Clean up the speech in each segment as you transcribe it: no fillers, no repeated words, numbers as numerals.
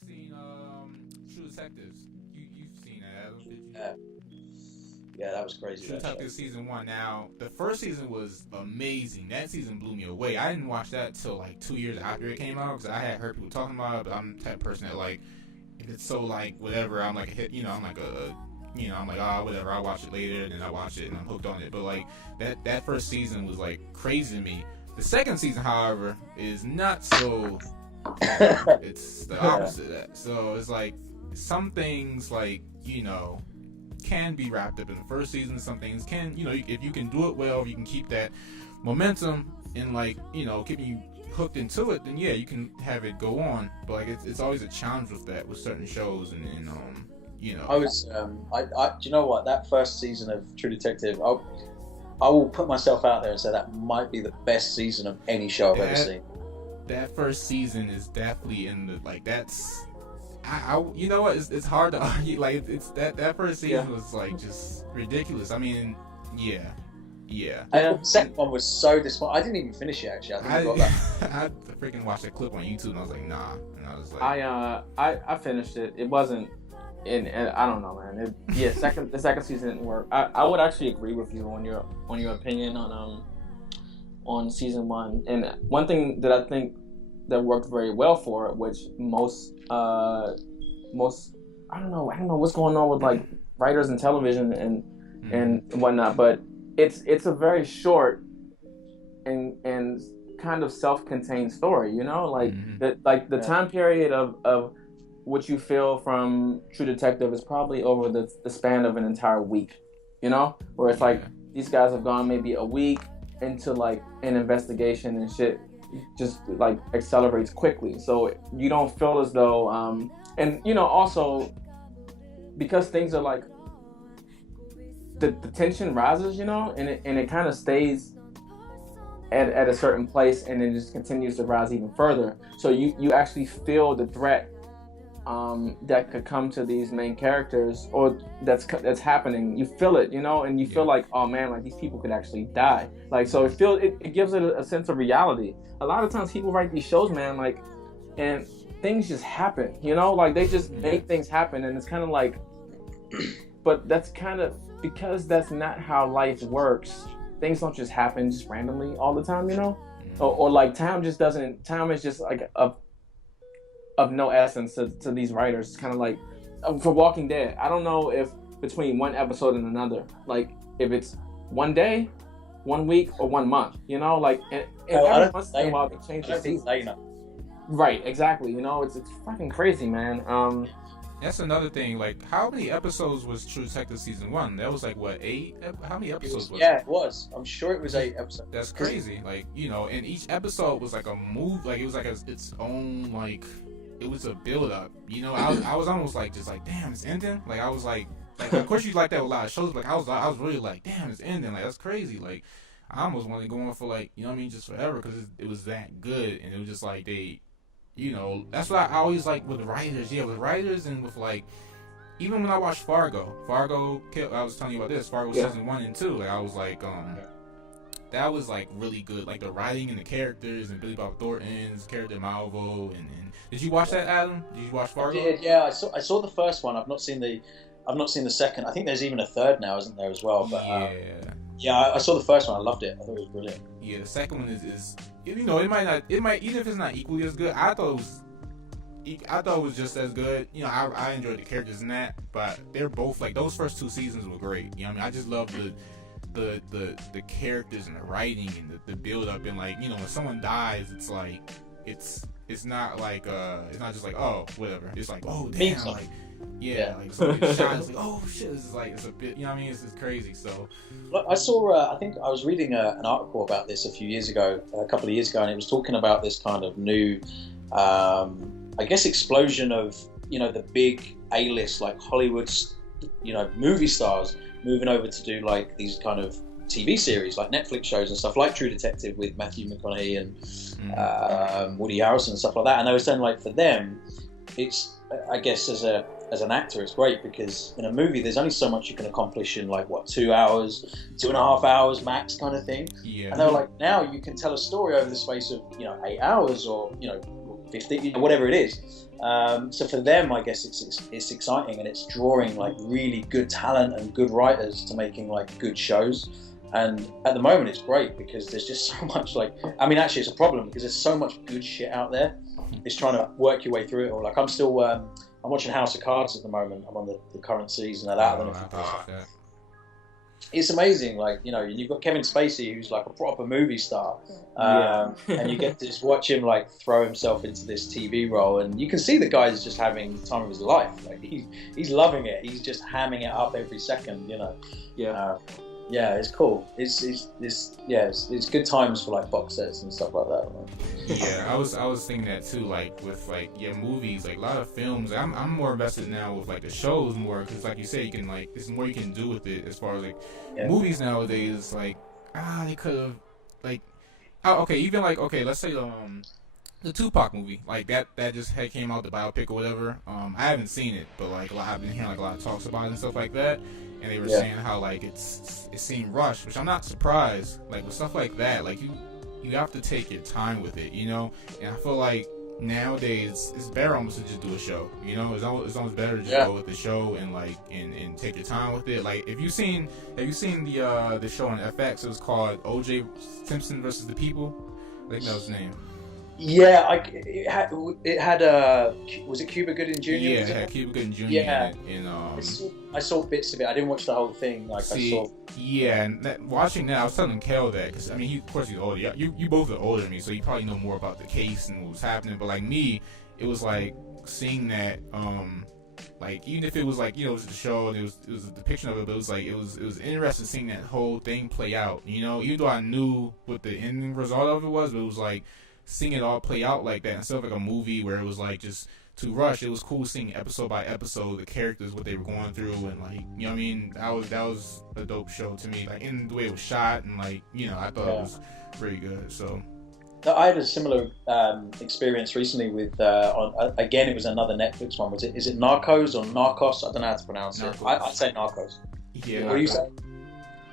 you seen True Detectives? You've seen that, Adam, did you? Yeah, yeah, that was crazy, True that show. Detectives season one. Now the first season was amazing. That season blew me away. I didn't watch that till like 2 years after it came out because I had heard people talking about it. But I'm the type of person that like if it's so like whatever, I'm like a hit. I'm like I'm like whatever. I'll watch it later, and then I watch it and I'm hooked on it. But like that first season was like crazy to me. The second season, however, is not so. It's the Yeah. opposite of that. So it's like some things like can be wrapped up in the first season. Some things can if you can do it well, if you can keep that momentum and like keeping you hooked into it, then yeah, you can have it go on. But like it's always a challenge with that with certain shows and you know I was, do you know what? That first season of True Detective, I will put myself out there and say that might be the best season of any show I've ever that seen. that first season is definitely in the like that's I you know what it's hard to argue like it's that first season Yeah. was like just ridiculous. I mean, yeah, yeah. I Yeah. thought the second one was so disappointing. I didn't even finish it actually. I think I got that. I freaking watched that clip on YouTube and I was like, nah, and I was like, I finished it. It wasn't and I don't know, man. The second season didn't work. I would actually agree with you on your opinion on season one. And one thing that I think that worked very well for it, which most I don't know what's going on with like writers and television and whatnot, but it's a very short and kind of self-contained story, like the Yeah. time period of what you feel from True Detective is probably over the span of an entire week, where it's like these guys have gone maybe a week into like an investigation and shit just like accelerates quickly, so you don't feel as though and also because things are like the tension rises, and it kind of stays at a certain place and then just continues to rise even further. So you actually feel the threat that could come to these main characters or that's happening. You feel it, and you feel like, oh man, like these people could actually die. Like, so it gives it a sense of reality. A lot of times people write these shows, man, like, and things just happen, like they just make things happen, and it's kind of like, but that's kind of because that's not how life works. Things don't just happen just randomly all the time, or like time is just like of no essence to these writers. It's kind of like for Walking Dead. I don't know if between one episode and another, like if it's one day, 1 week, or 1 month, like and every once in a while they change the season. Right, exactly. It's fucking crazy, man. that's another thing. Like, how many episodes was True Detective season one? That was like what 8? How many episodes was Yeah, it? it was. I'm sure it was 8 episodes. That's crazy. Like, and each episode was like a move. Like it was like its own like. It was a build up. I was almost like just like damn, it's ending. Like I was like of course you like that with a lot of shows. But like I was really like damn, it's ending. Like that's crazy. Like I almost wanted to go on for like just forever because it was that good, and it was just like they. That's what I always like with writers. Yeah, with writers and with like, even when I watched Fargo, I was telling you about this, Fargo season 1 and 2. Like I was like, that was like really good. Like the writing and the characters and Billy Bob Thornton's character Malvo and did you watch that, Adam? Did you watch Fargo? I did, yeah. I saw the first one. I've not seen the second. I think there's even a third now, isn't there, as well? But I saw the first one. I loved it. I thought it was brilliant. Yeah, the second one is it might even if it's not equally as good. I thought it was just as good. I enjoyed the characters in that, but they're both like those first 2 seasons were great. I just love the characters and the writing and the build up and like when someone dies, it's like it's not like it's not just like oh whatever. It's like oh damn like like somebody gets shot. It's like oh shit. It's like it's a bit it's crazy. So I saw. I think I was reading an article about this a couple of years ago, and it was talking about this kind of new, I guess, explosion of the big A-list like Hollywood, movie stars moving over to do like these kind of TV series like Netflix shows and stuff like True Detective with Matthew McConaughey and Woody Harrelson and stuff like that. And they were saying like for them, it's I guess as an actor, it's great because in a movie there's only so much you can accomplish in like 2 hours, 2.5 hours max kind of thing. Yeah. And they were like, now you can tell a story over the space of 8 hours or 15, whatever it is. So for them, I guess it's exciting, and it's drawing like really good talent and good writers to making like good shows. And at the moment, it's great because there's just so much actually, it's a problem because there's so much good shit out there. It's trying to work your way through it all. Like I'm still, I'm watching House of Cards at the moment. I'm on the current season of that. I don't know if you've watched that. It's amazing. Like, you know, you've got Kevin Spacey, who's like a proper movie star, and you get to just watch him like throw himself into this TV role, and you can see the guy's just having the time of his life. Like he's loving it. He's just hamming it up every second. You know. Yeah. Yeah, it's cool. It's good times for like box sets and stuff like that. Right? Yeah, I was thinking that too. Like with movies, like a lot of films. I'm more invested now with like the shows more because, like you said, you can like there's more you can do with it as far as like movies nowadays. Like they could have like even like let's say the Tupac movie like that just came out, the biopic or whatever. I haven't seen it, but like I've been hearing like a lot of talks about it and stuff like that. And they were saying how like it seemed rushed, which I'm not surprised. Like with stuff like that, like you have to take your time with it, you know. And I feel like nowadays it's better almost to just do a show, you know. It's almost better to just go with the show and like and take your time with it. Like have you seen the show on FX? It was called O.J. Simpson versus the People. I think that was the name. Yeah, it had was it Cuba Gooding Jr.? Yeah, it had Cuba Gooding Jr. Yeah, in it, I saw bits of it. I didn't watch the whole thing. Yeah, and watching that, I was telling Kel that because I mean, of course he's older. You both are older than me, so you probably know more about the case and what was happening. But like me, it was like seeing that, like even if it was like, you know, it was the show and it was a depiction of it, but it was interesting seeing that whole thing play out. You know, even though I knew what the ending result of it was, but it was like seeing it all play out like that instead of like a movie where it was like just too rushed. It was cool seeing episode by episode the characters, what they were going through, and like, you know what I mean, that was a dope show to me, like in the way it was shot, and like, you know, I thought it was pretty good. So I had a similar experience recently with again, it was another Netflix one. Is it Narcos or Narcos? I don't know how to pronounce it. I'd say Narcos. Yeah. What do you say?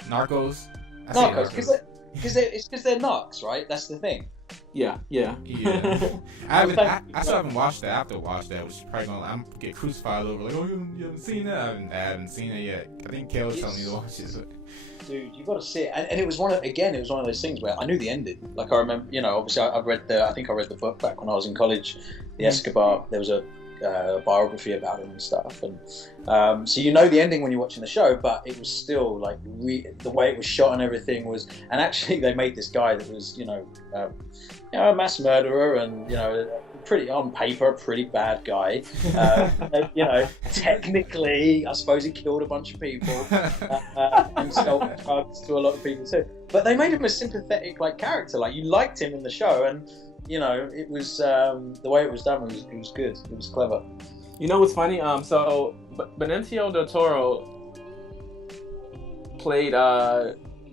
Narcos. Narcos, because they're narcs, right? That's the thing. Yeah. I still haven't watched that. I have to watch that, which is probably gonna get crucified over. Like, oh, you haven't seen that? I haven't seen it yet. I think Kel was telling me to watch it. Dude, you got to see it. And it was one of those things where I knew the ending. Like I remember, you know, obviously I think I read the book back when I was in college. The Escobar. There was a biography about him and stuff, and so you know the ending when you're watching the show, but it was still like the way it was shot and everything was, and actually they made this guy that was a mass murderer and pretty on paper pretty bad guy, technically I suppose he killed a bunch of people and sold drugs to a lot of people too, but they made him a sympathetic like character, like you liked him in the show, and you know, it was the way it was done. It was good. It was clever. You know what's funny? So Benicio del Toro played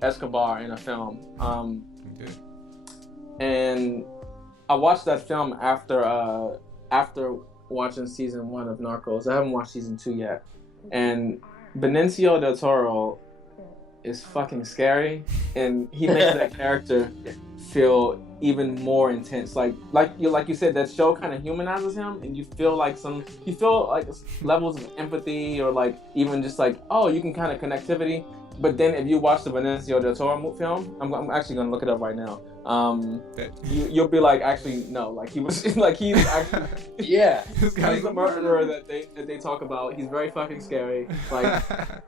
Escobar in a film, and I watched that film after watching season 1 of Narcos. I haven't watched season 2 yet, and Benicio del Toro is fucking scary, and he makes that character feel even more intense. Like you said, that show kind of humanizes him, and you feel like levels of empathy, or like even just like, oh, you can kind of connectivity. But then if you watch the Benicio del Toro film, I'm actually gonna look it up right now. You'll be like, actually no, like he was like he's actually he's the murderer that they talk about. He's very fucking scary. Like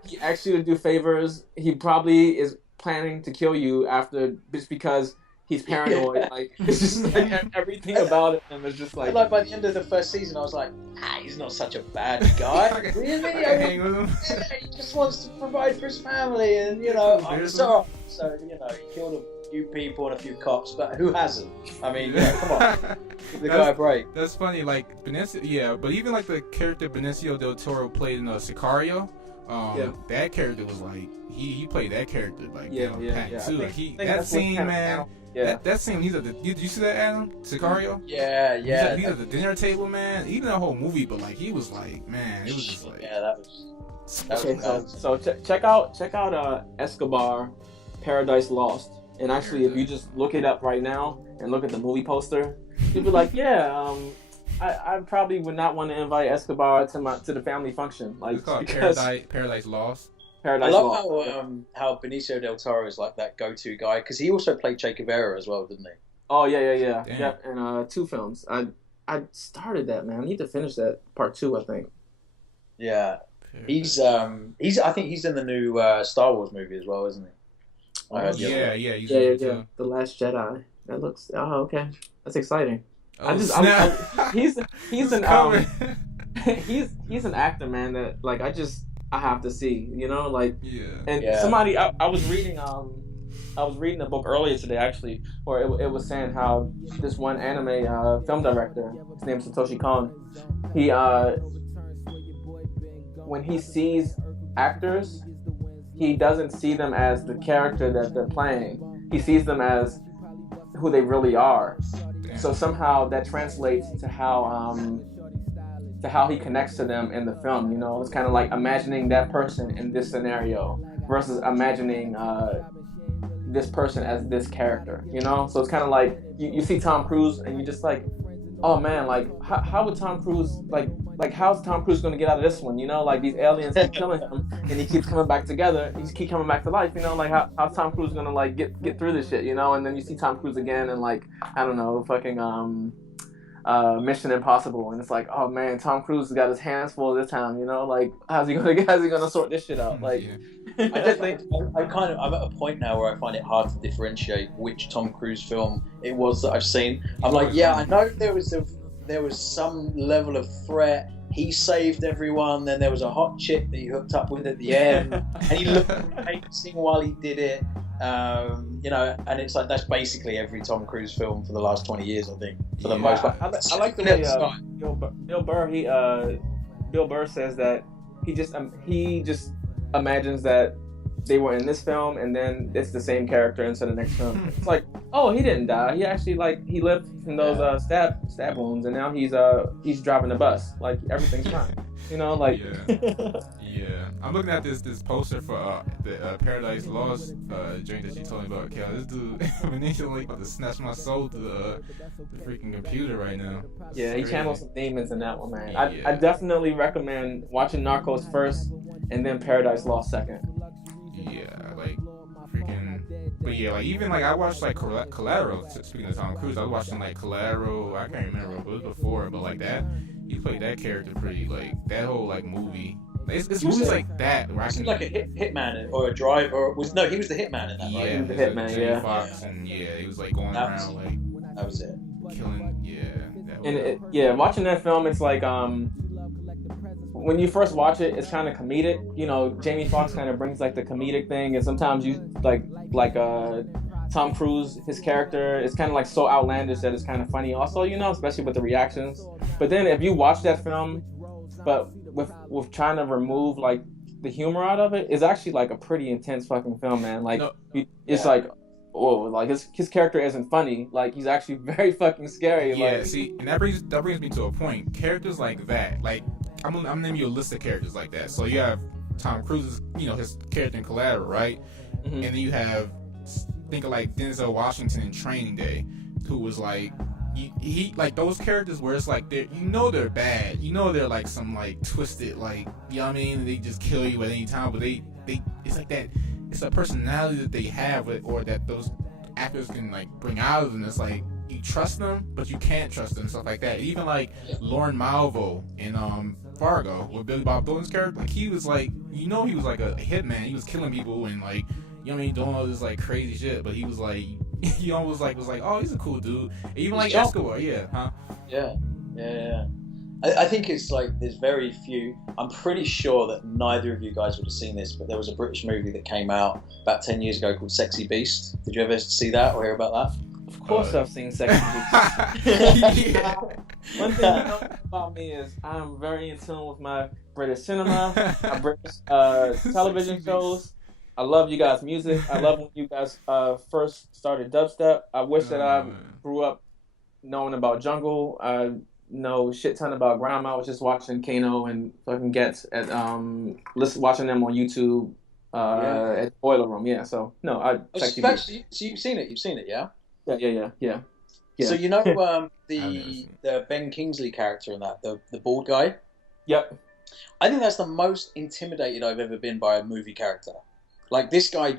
he asks you to do favors. He probably is planning to kill you after just because he's paranoid. Yeah. Like it's just like everything about him is just like. Like by the end of the first season, I was like, he's not such a bad guy. Really? He just wants to provide for his family, and I'm sorry. So he killed a few people and a few cops, but who hasn't? I mean, come on, give the guy a break. That's funny. Like Benicio, but even like the character Benicio del Toro played in Sicario. That character was like he played that character like pat too. Like that scene, man. That scene. Did you see that, Adam? Sicario. Yeah. He's at the dinner table, man. Even the whole movie, but like he was like, man, it was just like that was. So check out Escobar, Paradise Lost, and actually if you just look it up right now and look at the movie poster, you'll be like, I probably would not want to invite Escobar to the family function, like It's called because Paradise Lost. I Paradise love Lost. how Benicio del Toro is like that go-to guy because he also played Che Guevara as well, didn't he? Oh yeah. Damn. Yep, and two films. I started that, man. I need to finish that part two, I think. Yeah, he's I think he's in the new Star Wars movie as well, isn't he? I heard the other day. Yeah, he's Yeah, in yeah, it yeah. too. The Last Jedi. That looks. Oh, okay. That's exciting. Oh, snap. He's It's an coming. he's an actor, man. That like I have to see. You know, like Yeah. and Yeah. somebody I was reading a book earlier today actually, where it was saying how this one anime film director, his name's Satoshi Kon, he when he sees actors, he doesn't see them as the character that they're playing. He sees them as who they really are. Damn. So somehow that translates to how he connects to them in the film. You know, it's kind of like imagining that person in this scenario versus imagining this person as this character. You know, so it's kind of like you see Tom Cruise and you just like, oh man, like how would Tom Cruise like how's Tom Cruise going to get out of this one? You know, like these aliens keep killing him and he keeps coming back together. He keep coming back to life. You know, like how's Tom Cruise going to like get through this shit? You know, and then you see Tom Cruise again and like I don't know, fucking Mission Impossible, and it's like, oh man, Tom Cruise has got his hands full this time. You know, like how's he gonna sort this shit out? Like, Yeah. I just think I'm at a point now where I find it hard to differentiate which Tom Cruise film it was that I've seen. I'm like, yeah, I know there was some level of threat. He saved everyone. Then there was a hot chick that he hooked up with at the end, and he looked amazing while he did it. You know, and it's like that's basically every Tom Cruise film for the last 20 years, I think, for the most part. I like the way Bill Burr. Bill Burr says that he just imagines that they were in this film and then it's the same character into the next film. It's like, oh, he didn't die. He actually he lived from those stab wounds and now he's driving the bus. Like everything's fine. You know, like Yeah. I'm looking at this poster for the Paradise Lost joint that you told me about, Cal. This dude initially about to snatch my soul to the freaking computer right now. Yeah, he channels some demons in that one, man. Yeah. I definitely recommend watching Narcos first and then Paradise Lost second. Yeah, like freaking. But yeah, like even like I watched like Collateral. Speaking of Tom Cruise, I was watching like Collateral. I can't remember what it was before, but like that, he played that character pretty. Like that whole like movie. It's movies like that where I can like a hitman or a driver. Or he was the hitman in that, yeah, right? He was the hitman, Jamie yeah. Foxx, and yeah, he was like going around like That was it. killing. Watching that film, it's like when you first watch it, it's kind of comedic. You know, Jamie Foxx kind of brings like the comedic thing, and sometimes you like Tom Cruise, his character is kind of like so outlandish that it's kind of funny. Also, you know, especially with the reactions. But then if you watch that film, but with trying to remove like the humor out of it, it's actually like a pretty intense fucking film, man. Like it's like. Oh, like his character isn't funny. Like he's actually very fucking scary. Yeah, like, see, and that brings me to a point. Characters like that, like I'm naming you a list of characters like that. So you have Tom Cruise's, you know, his character in Collateral, right? Mm-hmm. And then you have think of like Denzel Washington in Training Day, who was like he like those characters where it's like they're they're bad, they're like some like twisted like you know what I mean, they just kill you at any time, but they it's like that. It's a personality that they have, or that those actors can like bring out of them. It's like you trust them, but you can't trust them, stuff like that. Even like Lauren Malvo in Fargo, with Billy Bob Thornton's character, like he was like, he was like a hitman. He was killing people and like, you know what I mean, doing all this like crazy shit. But he was like, he almost like was like, oh, he's a cool dude. And even like Escobar, yeah. I think it's like there's very few. I'm pretty sure that neither of you guys would have seen this, but there was a British movie that came out about 10 years ago called Sexy Beast. Did you ever see that or hear about that? Of course, I've seen Sexy Beast. One thing you know about me is I'm very in tune with my British cinema, my British television shows. I love you guys' music. I love when you guys first started dubstep. I wish that I grew up knowing about jungle. I know shit ton about grandma. I was just watching Kano and fucking Getz at watching them on YouTube at Boiler Room. Yeah, so no, so you've seen it, yeah? Yeah. So you know I've never the seen the Ben Kingsley character in that, the bald guy. Yep. I think that's the most intimidated I've ever been by a movie character. Like this guy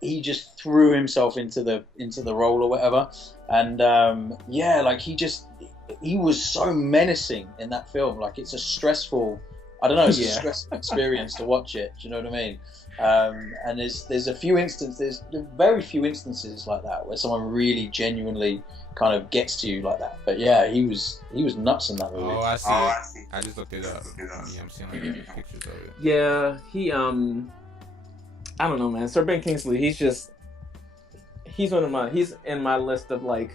he just threw himself into the role or whatever, and yeah, like he was so menacing in that film. Like it's a stressful, I don't know, it's a stressful experience to watch it. Do you know what I mean? And there's very few instances like that where someone really genuinely kind of gets to you like that. But yeah, he was nuts in that movie. Oh, I see it. I just looked it up. Yeah, I'm seeing like pictures of it. Yeah, he I don't know, man. Sir Ben Kingsley, he's in my list of like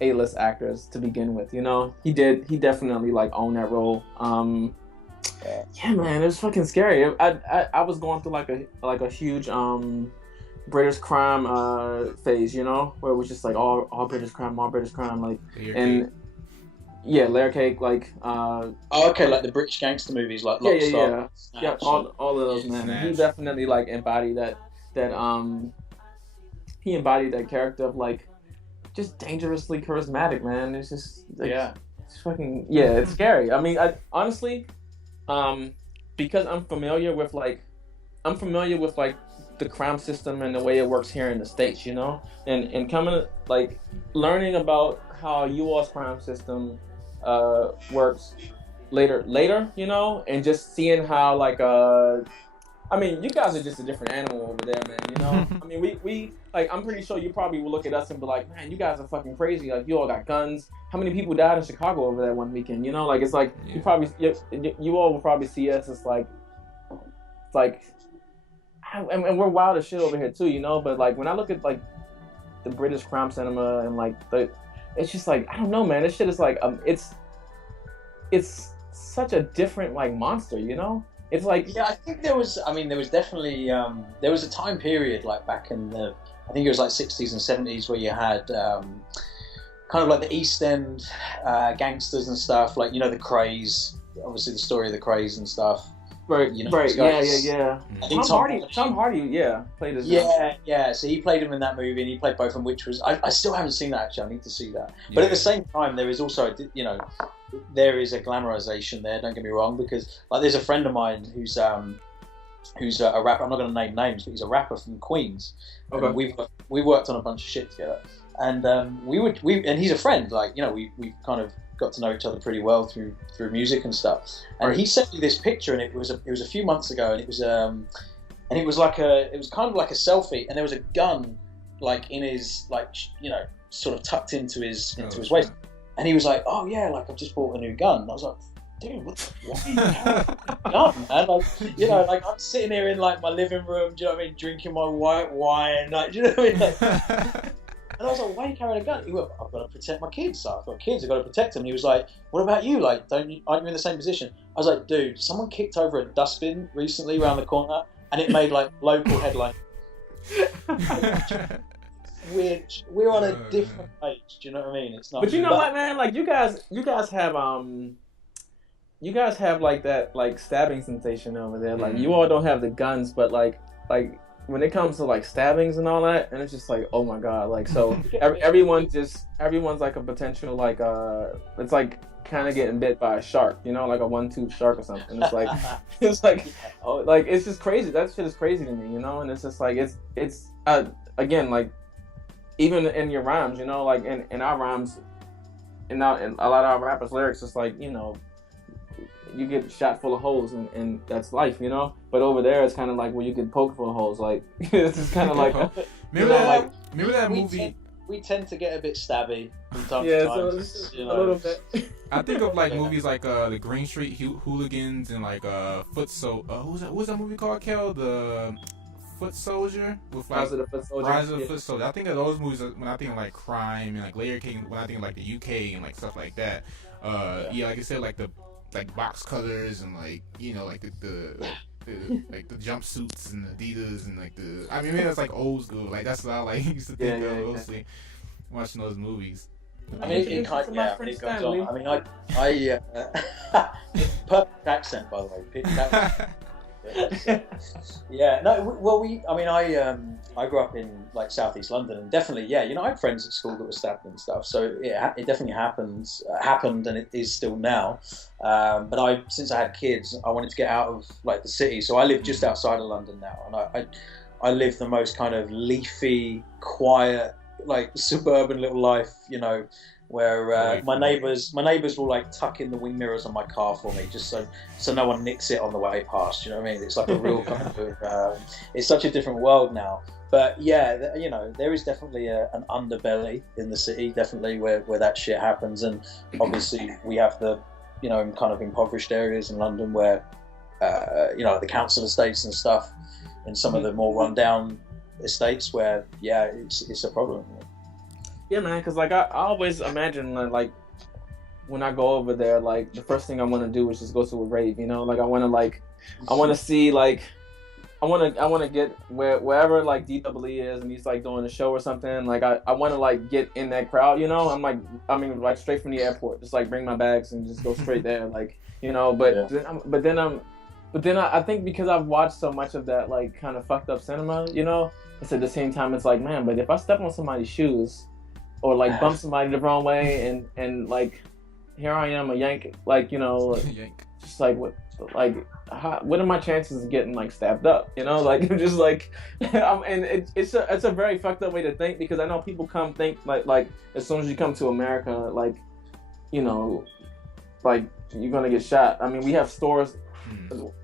A-list actors to begin with. You know, he definitely like owned that role. Yeah, man, it was fucking scary. I was going through like a huge British crime phase, you know, where it was just like all British crime, like and yeah, layer cake, like okay, like the British gangster movies, like Lock, Stock, Snatch, yeah, all of those, man. Snatch. He definitely like embodied that he embodied that character of like just dangerously charismatic, man. It's just like, it's fucking it's scary. I mean, I honestly, because I'm familiar with like the crime system and the way it works here in the States, you know, and coming like learning about how U.S. crime system works later, you know, and just seeing how like I mean, you guys are just a different animal over there, man, you know. I mean, we like, I'm pretty sure you probably will look at us and be like, man, you guys are fucking crazy. Like, you all got guns. How many people died in Chicago over that one weekend? You know, like, it's like, you all will probably see us as like, and we're wild as shit over here too, you know. But like, when I look at like the British crime cinema and like it's just like, I don't know, man. This shit is like, it's such a different like monster, you know. It's like, yeah, I think there was definitely there was a time period like back in I think it was like 60s and 70s where you had kind of like the East End gangsters and stuff, like, you know, the Krays, obviously the story of the Krays and stuff. Right, you know, right, yeah. Tom Hardy, played as yeah. So he played him in that movie, and he played both of them, which was I still haven't seen that actually. I need to see that. But at the same time, there is also, you know, there is a glamorization there. Don't get me wrong, because like there's a friend of mine who's a rapper. I'm not going to name names, but he's a rapper from Queens. Okay. And we've worked on a bunch of shit together, and and he's a friend. Like, you know, we kind of got to know each other pretty well through music and stuff. And he sent me this picture, and it was a few months ago, and it was kind of like a selfie, and there was a gun like in his, like, you know, sort of tucked into his waist. And he was like, "Oh yeah, like I've just bought a new gun." And I was like, "Dude, what are you gun, man?" Like, you know, like I'm sitting here in like my living room, do you know what I mean, drinking my white wine, like, do you know what I mean? Like, and I was like, "Why are you carrying a gun?" He went, "I've got to protect my kids. So I've got kids, I've got to protect them." And he was like, "What about you? Like, aren't you in the same position?" I was like, "Dude, someone kicked over a dustbin recently around the corner, and it made like local headlines." We're on a different page. Do you know what I mean? It's not. But you know what, man? Like, you guys have like that like stabbing sensation over there. Like, you all don't have the guns, but like when it comes to like stabbings and all that, and it's just like, oh my god, like, so everyone's like a potential like it's like kind of getting bit by a shark, you know, like a one-tooth shark or something. It's like it's just crazy. That shit is crazy to me, you know. And it's just like it's again, like, even in your rhymes, you know, like in our rhymes, in a lot of our rappers' lyrics, it's like, you know, you get shot full of holes, and that's life, you know. But over there, it's kind of like, well, you get poked full of holes. Like, it's just kind of like, remember that movie? We tend to get a bit stabby from time to time. So just, you know, a little bit. I think of like movies like the Green Street Hooligans and like Foot Soldier. What was that movie called, Kel? The Foot Soldier with like Rise of the Foot Soldier. I think of those movies when I think of like crime and like layer cake. When I think of like the UK and like stuff like that. Yeah, like I said, like the box cutters and like, you know, like the like the jumpsuits and the Adidas and like I mean, maybe that's like old school. Like that's what I like used to think of mostly watching those movies. I mean, it goes on. I mean, I perfect accent, by the way. Yeah, no, well, I grew up in like southeast London, and definitely, yeah, I had friends at school that were stabbed and stuff. So it definitely happened, and it is still now. But since I had kids, I wanted to get out of like the city, so I live just outside of London now, and I live the most kind of leafy, quiet, like suburban little life, where my neighbours will like tuck in the wing mirrors on my car for me, just so no one nicks it on the way past. You know what I mean? It's like a real kind of it's such a different world now. But yeah, there is definitely an underbelly in the city, definitely where that shit happens. And obviously we have the kind of impoverished areas in London where the council estates and stuff, and some of the more rundown estates where it's a problem. Yeah, man, because like I always imagine like when I go over there, like the first thing I want to do is just go to a rave, like I want to see like I want to get wherever like DWE is and he's like doing a show or something. Like I want to like get in that crowd, like straight from the airport, just like bring my bags and just go straight there, like But then I think because I've watched so much of that like kind of fucked up cinema, it's at the same time it's like, man, but if I step on somebody's shoes or like bump somebody the wrong way and like here I am a yank, like yank. Just like what are my chances of getting like stabbed up, like I'm just like and it's a very fucked up way to think, because I know people come think like as soon as you come to America, like like you're gonna get shot. I mean, we have stores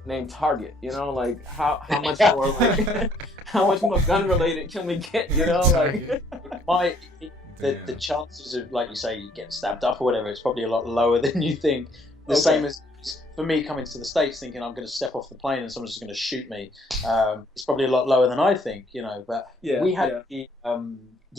named Target, like how much more like how much more gun related can we get, like the chances of, like you say, you get stabbed up or whatever, it's probably a lot lower than you think. Same as for me coming to the States thinking I'm going to step off the plane and someone's just going to shoot me. It's probably a lot lower than I think, But we had did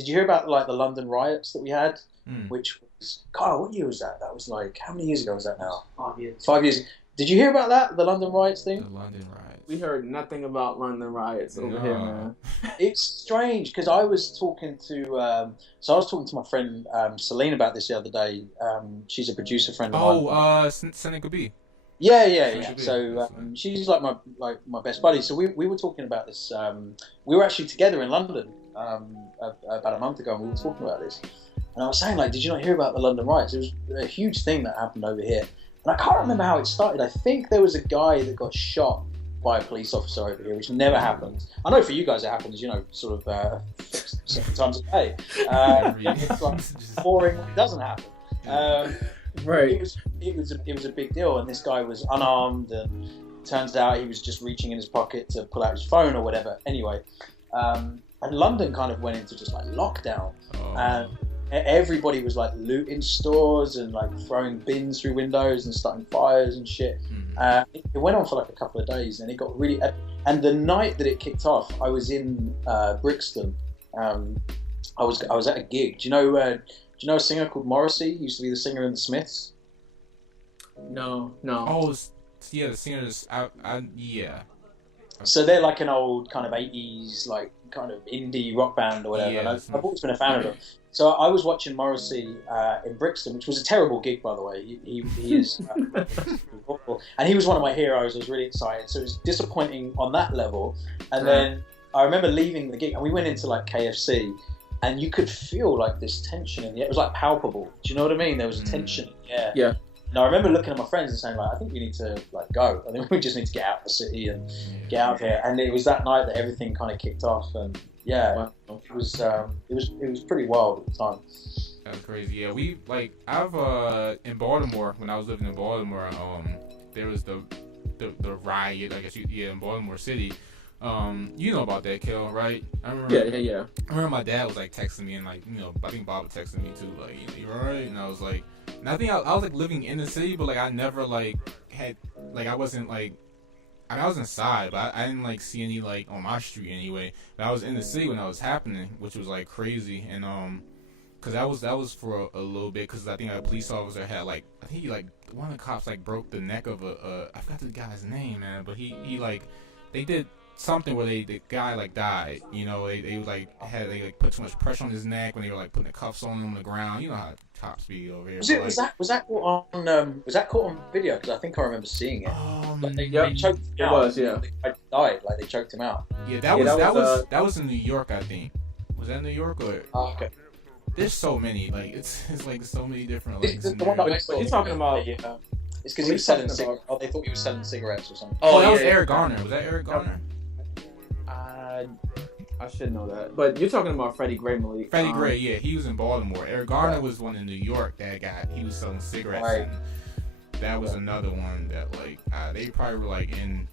you hear about like the London riots that we had? Which was, God, what year was that? That was like, how many years ago was that now? 5 years. 5 years. Did you hear about that? The London riots thing? The London riots. We heard nothing about London riots over here, man. It's strange because I was talking to my friend Celine about this the other day. She's a producer friend of mine. Seneca B. Yeah. So she's like my best buddy. So we were talking about this. We were actually together in London about a month ago, and we were talking about this. And I was saying, like, did you not hear about the London riots? It was a huge thing that happened over here. And I can't remember how it started. I think there was a guy that got shot by a police officer over here, which never happens. I know for you guys it happens, sort of 7 times a day. It's like boring when it doesn't happen. Right. It was a big deal, and this guy was unarmed, and turns out he was just reaching in his pocket to pull out his phone or whatever. Anyway, and London kind of went into just like lockdown, and everybody was like looting stores and like throwing bins through windows and starting fires and shit. It went on for like a couple of days, and it got really epic. And the night that it kicked off, I was in Brixton. I was at a gig. Do you know a singer called Morrissey? He used to be the singer in the Smiths. No. Oh, yeah, the singers. Yeah. So they're like an old kind of 80s, like kind of indie rock band or whatever. Yeah, and I've always been a fan of them. So I was watching Morrissey in Brixton, which was a terrible gig, by the way. He is awful. And he was one of my heroes. I was really excited. So it was disappointing on that level. And then I remember leaving the gig, and we went into like KFC, and you could feel like this tension in the air. It was like palpable. Do you know what I mean? There was a tension in the air. Yeah. And I remember looking at my friends and saying, like, I think we need to like go. I think we just need to get out of the city and get out of here. And it was that night that everything kind of kicked off. And yeah, it was pretty wild at the time. That's crazy. Yeah, I've in Baltimore, when I was living in Baltimore, there was the riot, I guess in Baltimore City. You know about that, Kel, right? I remember. Yeah. I remember my dad was like texting me, and like I think Bob was texting me too, like you alright? And I was like, and I think I was like living in the city, but like I never like had like I wasn't like. I mean, I was inside, but I didn't like see any like on my street anyway. But I was in the city when that was happening, which was like crazy, and cause that was for a little bit, cause I think a police officer had like I think he like one of the cops like broke the neck of I forgot the guy's name, man, but he like they did something where the guy like died, they like put too much pressure on his neck when they were like putting the cuffs on him on the ground. You know how cops be over here. Was that caught on video? Because I think I remember seeing it. They choked him it out. was, yeah. They died, like they choked him out. Yeah, that was in New York, I think. Was that New York or? Okay. There's so many, like it's like so many different like. The one that I saw, But you're talking about. it's because he was selling cigarettes. Oh, they thought he was selling cigarettes or something. Oh, that was Eric Garner. Was that Eric Garner? I should know that. But you're talking about Freddie Gray, Malik. Freddie Gray, yeah, he was in Baltimore. Eric Garner was one in New York that he was selling cigarettes. Right. And that was another one that like they probably were like in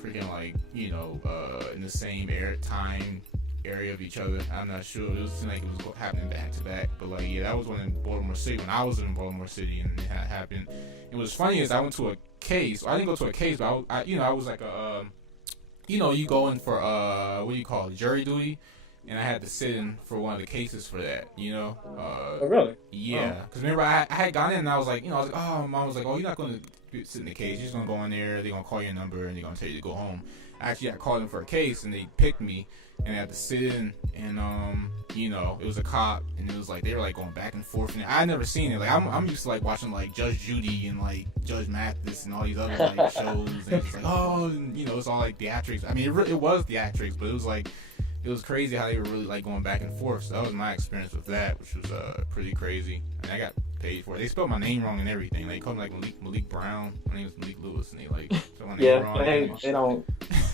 freaking like in the same time area of each other. I'm not sure. It seemed like it was happening back to back. But like yeah, that was one in Baltimore City when I was in Baltimore City, and it had happened. It was funny is I went to a case. I didn't go to a case, but I was like a you go in for what do you call it, jury duty, and I had to sit in for one of the cases for that. Oh really? Yeah, because remember I had gone in and I was like, oh, mom was like, oh, you're not going to sit in the case. You're just going to go in there. They're going to call your number and they're going to tell you to go home. Actually, I called in for a case and they picked me and I had to sit in and it was a cop and it was like they were like going back and forth and I had never seen it. Like I'm used to like watching like Judge Judy and like Judge Mathis and all these other like shows and it's just like it's all like theatrics. I mean it was theatrics, but it was like it was crazy how they were really like going back and forth. So that was my experience with that, which was pretty crazy. And I got paid for it. They spelled my name wrong and everything. They called me like Malik Brown. My name was Malik Lewis, and they like spelled my name wrong.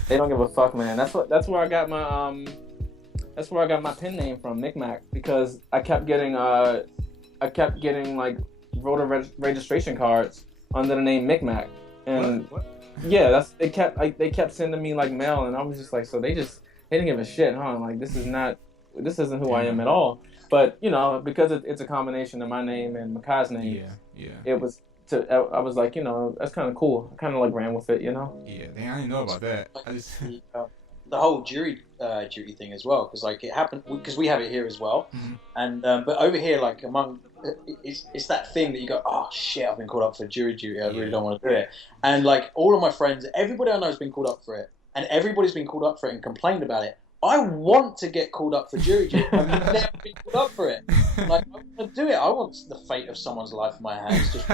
They don't give a fuck, man. That's where I got my pen name from, Micmac, because I kept getting like voter registration cards under the name Micmac, and what? Yeah, they kept sending me like mail, and I was just like, so they didn't give a shit, huh? Like this isn't who I am at all. But because it's a combination of my name and Makai's name. Yeah. It was. I was like, that's kind of cool. I kind of like ran with it, Yeah, I didn't know about that. I just the whole jury duty thing as well, because like it happened because we have it here as well, and but over here like it's that thing that you go, oh shit, I've been called up for jury duty. I really don't want to do it, and like all of my friends, everybody I know has been called up for it, and everybody's been called up for it and complained about it. I want to get called up for jury duty. I've never been called up for it. Like, I want to do it. I want the fate of someone's life in my hands. Just,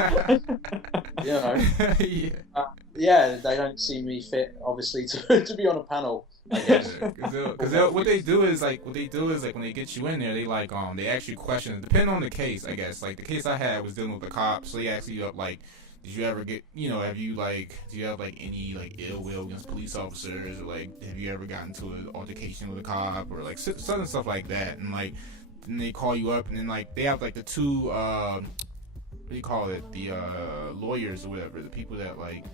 yeah, they don't see me fit, obviously, to be on a panel, I guess. Because what they do is like when they get you in there, they like they ask you questions depending on the case. I guess like the case I had was dealing with the cops, so they ask you like, did you ever get, do you have like any like ill will against police officers, or like have you ever gotten into an altercation with a cop, or like certain stuff like that, and like then they call you up and then like they have like the two what do you call it, the lawyers or whatever, the people that like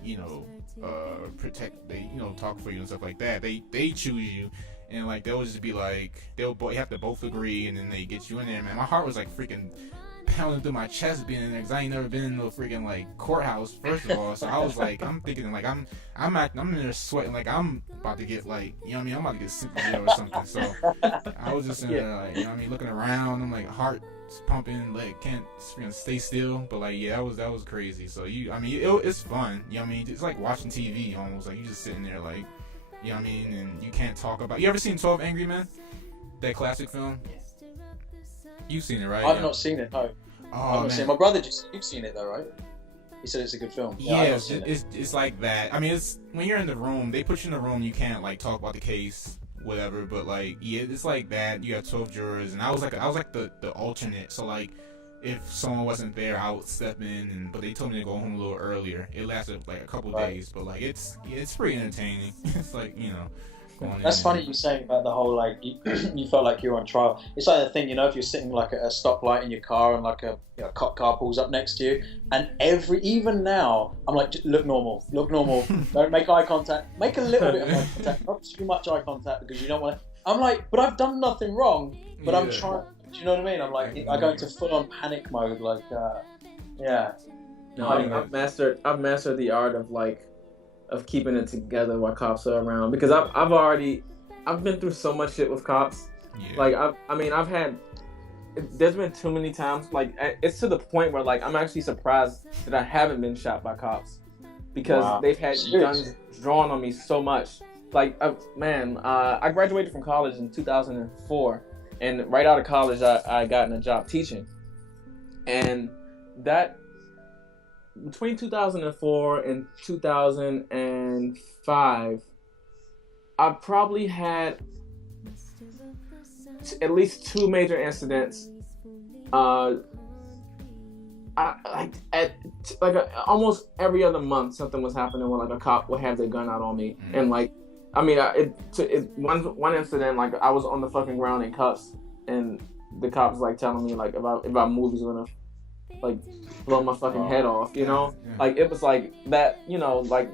protect, they talk for you and stuff like that, they choose you. And like they'll just be like you have to both agree, and then they get you in there. Man, my heart was like freaking pounding through my chest being in there, because I ain't never been in no freaking like courthouse, first of all. So I was like, I'm thinking like I'm in there sweating like I'm about to get like I'm about to get sent to jail or something. So I was just in there like looking around. I'm like heart's pumping, like can't freaking stay still. But like that was crazy. So it's fun. It's like watching TV almost. Like you just sitting there like and you can't talk about. You ever seen 12 Angry Men? That classic film. You've seen it, right? I've not seen it. No. Oh, I've not seen it. My brother you've seen it though, right? He said it's a good film. Yeah, it's like that. It's when you're in the room, they put you in the room, you can't like talk about the case, whatever. But like, it's like that. You have 12 jurors, and I was like the alternate. So like, if someone wasn't there, I would step in, but they told me to go home a little earlier. It lasted like a couple days, but like it's pretty entertaining. It's like That's funny you saying about the whole like you felt like you were on trial. It's like the thing, if you're sitting like at a stoplight in your car and like a cop car pulls up next to you, and even now I'm like, just look normal, don't make eye contact, make a little bit of eye contact, not too much eye contact because you don't want to. I'm like, but I've done nothing wrong, but I'm trying. Do you know what I mean? I'm like, I go into full on panic mode, like No, I've mastered the art of keeping it together while cops are around, because I've been through so much shit with cops. Yeah. Like there's been too many times, like it's to the point where like I'm actually surprised that I haven't been shot by cops, because they've had guns drawn on me so much. Like I graduated from college in 2004, and right out of college I got a job teaching, and that between 2004 and 2005, I probably had at least 2 major incidents. Almost every other month, something was happening where like a cop would have their gun out on me, and like, I mean, one incident, like I was on the fucking ground in cuffs, and the cop was like telling me like if I move, he's gonna like blow my fucking head off, you know? Yeah. Like it was like that, you know, like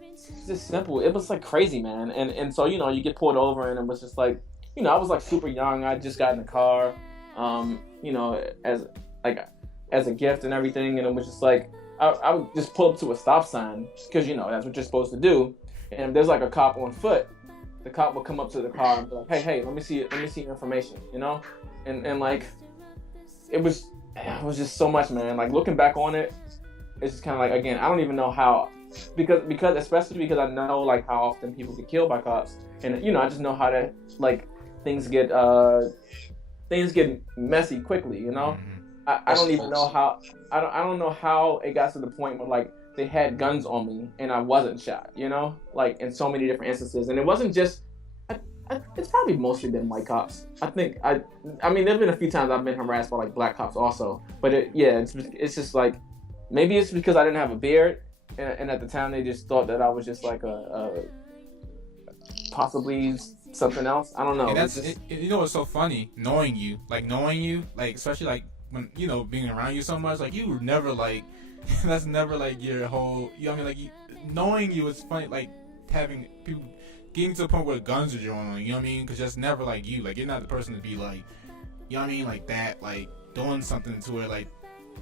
it's just simple. It was like crazy, man. And so, you know, you get pulled over, and it was just like, you know, I was like super young. I just got in the car, you know, as a gift and everything, and it was just like I would just pull up to a stop sign because, you know, that's what you're supposed to do. And if there's like a cop on foot, the cop would come up to the car and be like, hey, let me see your information, you know? And like it was just so much, man. Like looking back on it, it's just kind of like, again, I don't even know how, because especially because I know like how often people get killed by cops, and you know, I just know how to like things get messy quickly, you know. I don't even know how I don't know how it got to the point where like they had guns on me and I wasn't shot, you know, like in so many different instances. And it wasn't just it's probably mostly been white cops. I think I mean there've been a few times I've been harassed by like black cops also, but it's just like maybe it's because I didn't have a beard, and at the time they just thought that I was just like a possibly something else. I don't know. And that's you know what's so funny, knowing you, like especially like when, you know, being around you so much, like you were never like that's never like your whole, you know what I mean, like knowing you is funny, like having people getting to the point where guns are drawn on you, know what I mean, because that's never like you, like you're not the person to be like, you know what I mean, like that, like doing something to where like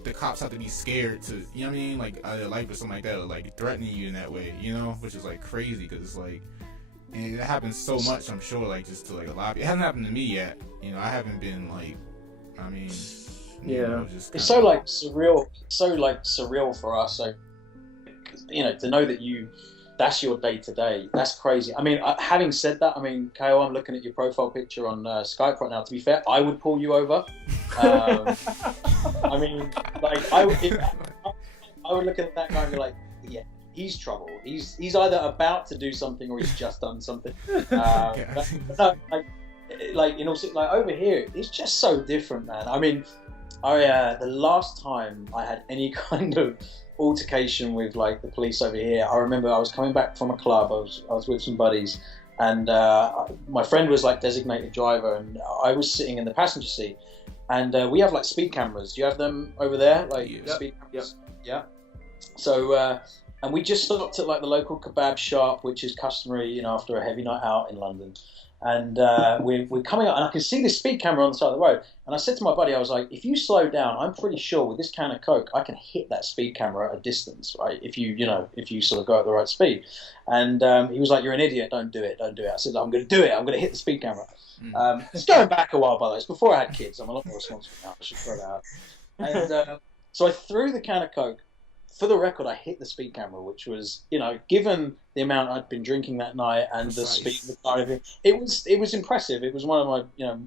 the cops have to be scared to, you know what I mean, like out of their life or something like that, or like threatening you in that way, you know, which is like crazy, because it's like, and it happens so much, I'm sure, like just to like a lot of, it hasn't happened to me yet, you know, I haven't been like, I mean, yeah, you know, just it's so like surreal for us. So, you know, to know that that's your day to day, that's crazy. I mean, having said that, I mean, Kyle, I'm looking at your profile picture on Skype right now. To be fair, I would pull you over. I mean, like I would look at that guy and be like, yeah, he's trouble. He's either about to do something or he's just done something. But no, like you know, like over here, it's just so different, man. I mean, the last time I had any kind of altercation with like the police over here, I remember I was coming back from a club. I was with some buddies, and my friend was like designated driver, and I was sitting in the passenger seat. And we have like speed cameras. Do you have them over there? Like speed cameras? Yeah. So and we just stopped at like the local kebab shop, which is customary, you know, after a heavy night out in London. And we're coming out, and I can see this speed camera on the side of the road. And I said to my buddy, I was like, if you slow down, I'm pretty sure with this can of Coke, I can hit that speed camera at a distance, right? If you sort of go at the right speed. And he was like, you're an idiot, don't do it. I said, I'm going to do it. I'm going to hit the speed camera. It's going back a while, by the way. It's before I had kids. I'm a lot more responsible now. I should throw that out. And so I threw the can of Coke. For the record, I hit the speed camera, which was, you know, given the amount I'd been drinking that night and the speed of the car, it was impressive. It was one of my, you know,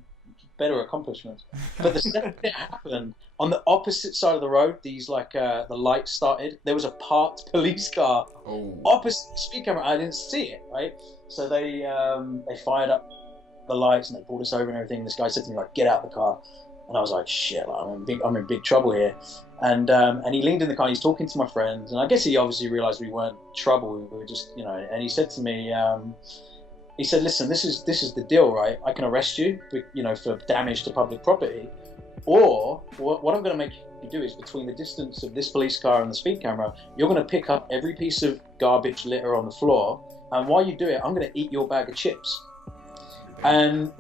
better accomplishments. But the second it happened, on the opposite side of the road, these like the lights started. There was a parked police car opposite the speed camera. I didn't see it, right? So they fired up the lights and they pulled us over and everything. This guy said to me like, "Get out of the car," and I was like, "Shit, like, I'm in big trouble here." And he leaned in the car. He's talking to my friends, and I guess he obviously realised we weren't trouble. We were just, you know. And he said to me, he said, "Listen, this is the deal, right? I can arrest you, you know, for damage to public property, or what I'm going to make you do is between the distance of this police car and the speed camera, you're going to pick up every piece of garbage litter on the floor, and while you do it, I'm going to eat your bag of chips." And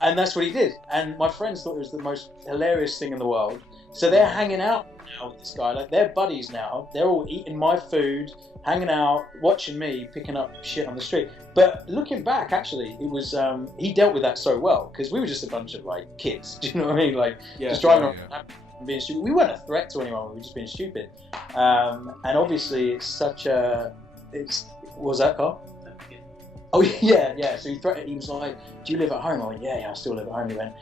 that's what he did. And my friends thought it was the most hilarious thing in the world. So they're hanging out now with this guy, like they're buddies now. They're all eating my food, hanging out, watching me picking up shit on the street. But looking back, actually, it was he dealt with that so well, because we were just a bunch of like kids. Do you know what I mean? Like just driving around and being stupid. We weren't a threat to anyone. We were just being stupid. And obviously, it's such a what was that, Carl? Oh yeah. So he was like, "Do you live at home?" I went, "Yeah, I still live at home." He went,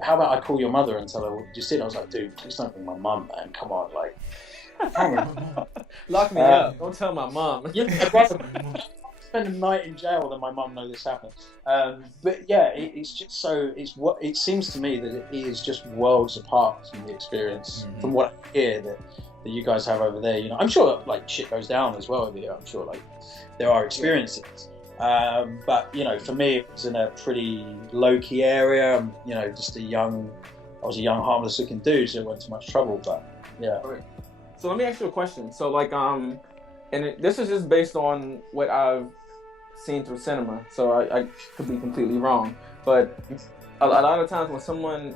how about I call your mother and tell her what you just did? I was like, "Dude, please don't bring my mum, man. Come on, like." can't remember. Lock me up. Don't tell my mom. Yeah, I'd rather spend a night in jail than my mum know this happened. But yeah, it's just so. It's what it seems to me that it is just worlds apart from the experience, from what I hear that you guys have over there. You know, I'm sure like shit goes down as well over here. I'm sure like there are experiences. But you know, for me, it was in a pretty low-key area. You know, just I was a young, harmless-looking dude, so it wasn't too much trouble. But yeah. So let me ask you a question. So like, this is just based on what I've seen through cinema. So I could be completely wrong, but a lot of times when someone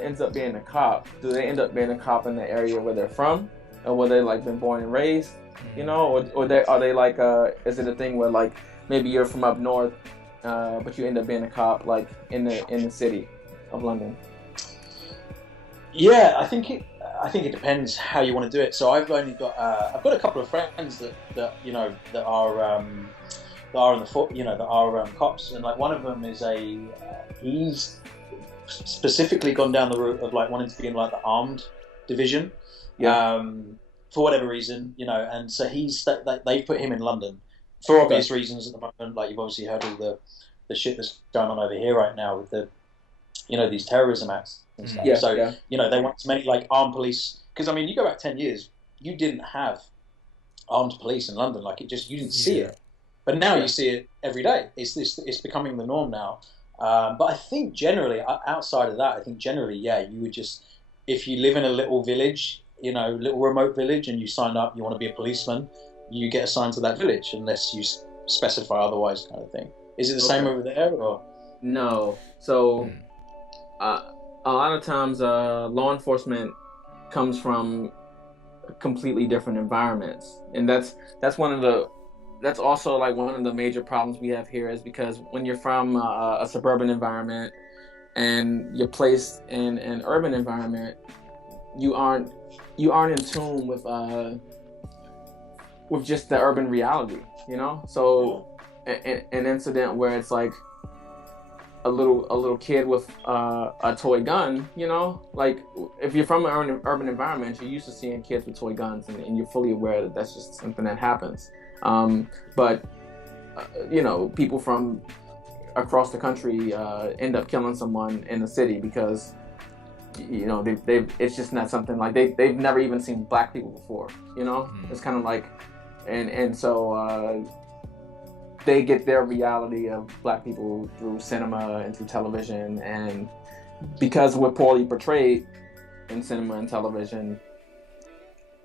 ends up being a cop, do they end up being a cop in the area where they're from, or where they like been born and raised? You know, or are they like is it a thing where like maybe you're from up north, but you end up being a cop like in the city of London? Yeah, I think it depends how you want to do it. So I've got a couple of friends that you know that are in the foot, you know, that are cops, and like one of them is he's specifically gone down the route of like wanting to be in like the armed division, for whatever reason, you know, and so they've put him in London for obvious reasons at the moment. Like you've obviously heard all the shit that's going on over here right now with the, you know, these terrorism acts and stuff. You know, they want to make like armed police, because I mean, you go back 10 years, you didn't have armed police in London. Like you didn't see it, but now you see it every day. It's becoming the norm now. But I think generally, outside of that, you would just, if you live in a little village, you know, little remote village, and you sign up, you want to be a policeman, you get assigned to that village unless you specify otherwise, kind of thing. Is it the same over there, or? No. So, a lot of times, law enforcement comes from completely different environments, and that's also like one of the major problems we have here, is because when you're from a suburban environment and you're placed in an urban environment, you aren't in tune with just the urban reality, you know. So an incident where it's like a little kid with a toy gun, you know, like if you're from an urban environment, you're used to seeing kids with toy guns, and you're fully aware that that's just something that happens. But you know, people from across the country end up killing someone in the city because, you know, it's just not something like they've never even seen black people before, you know. It's kind of like, and so they get their reality of black people through cinema and through television, and because we're poorly portrayed in cinema and television,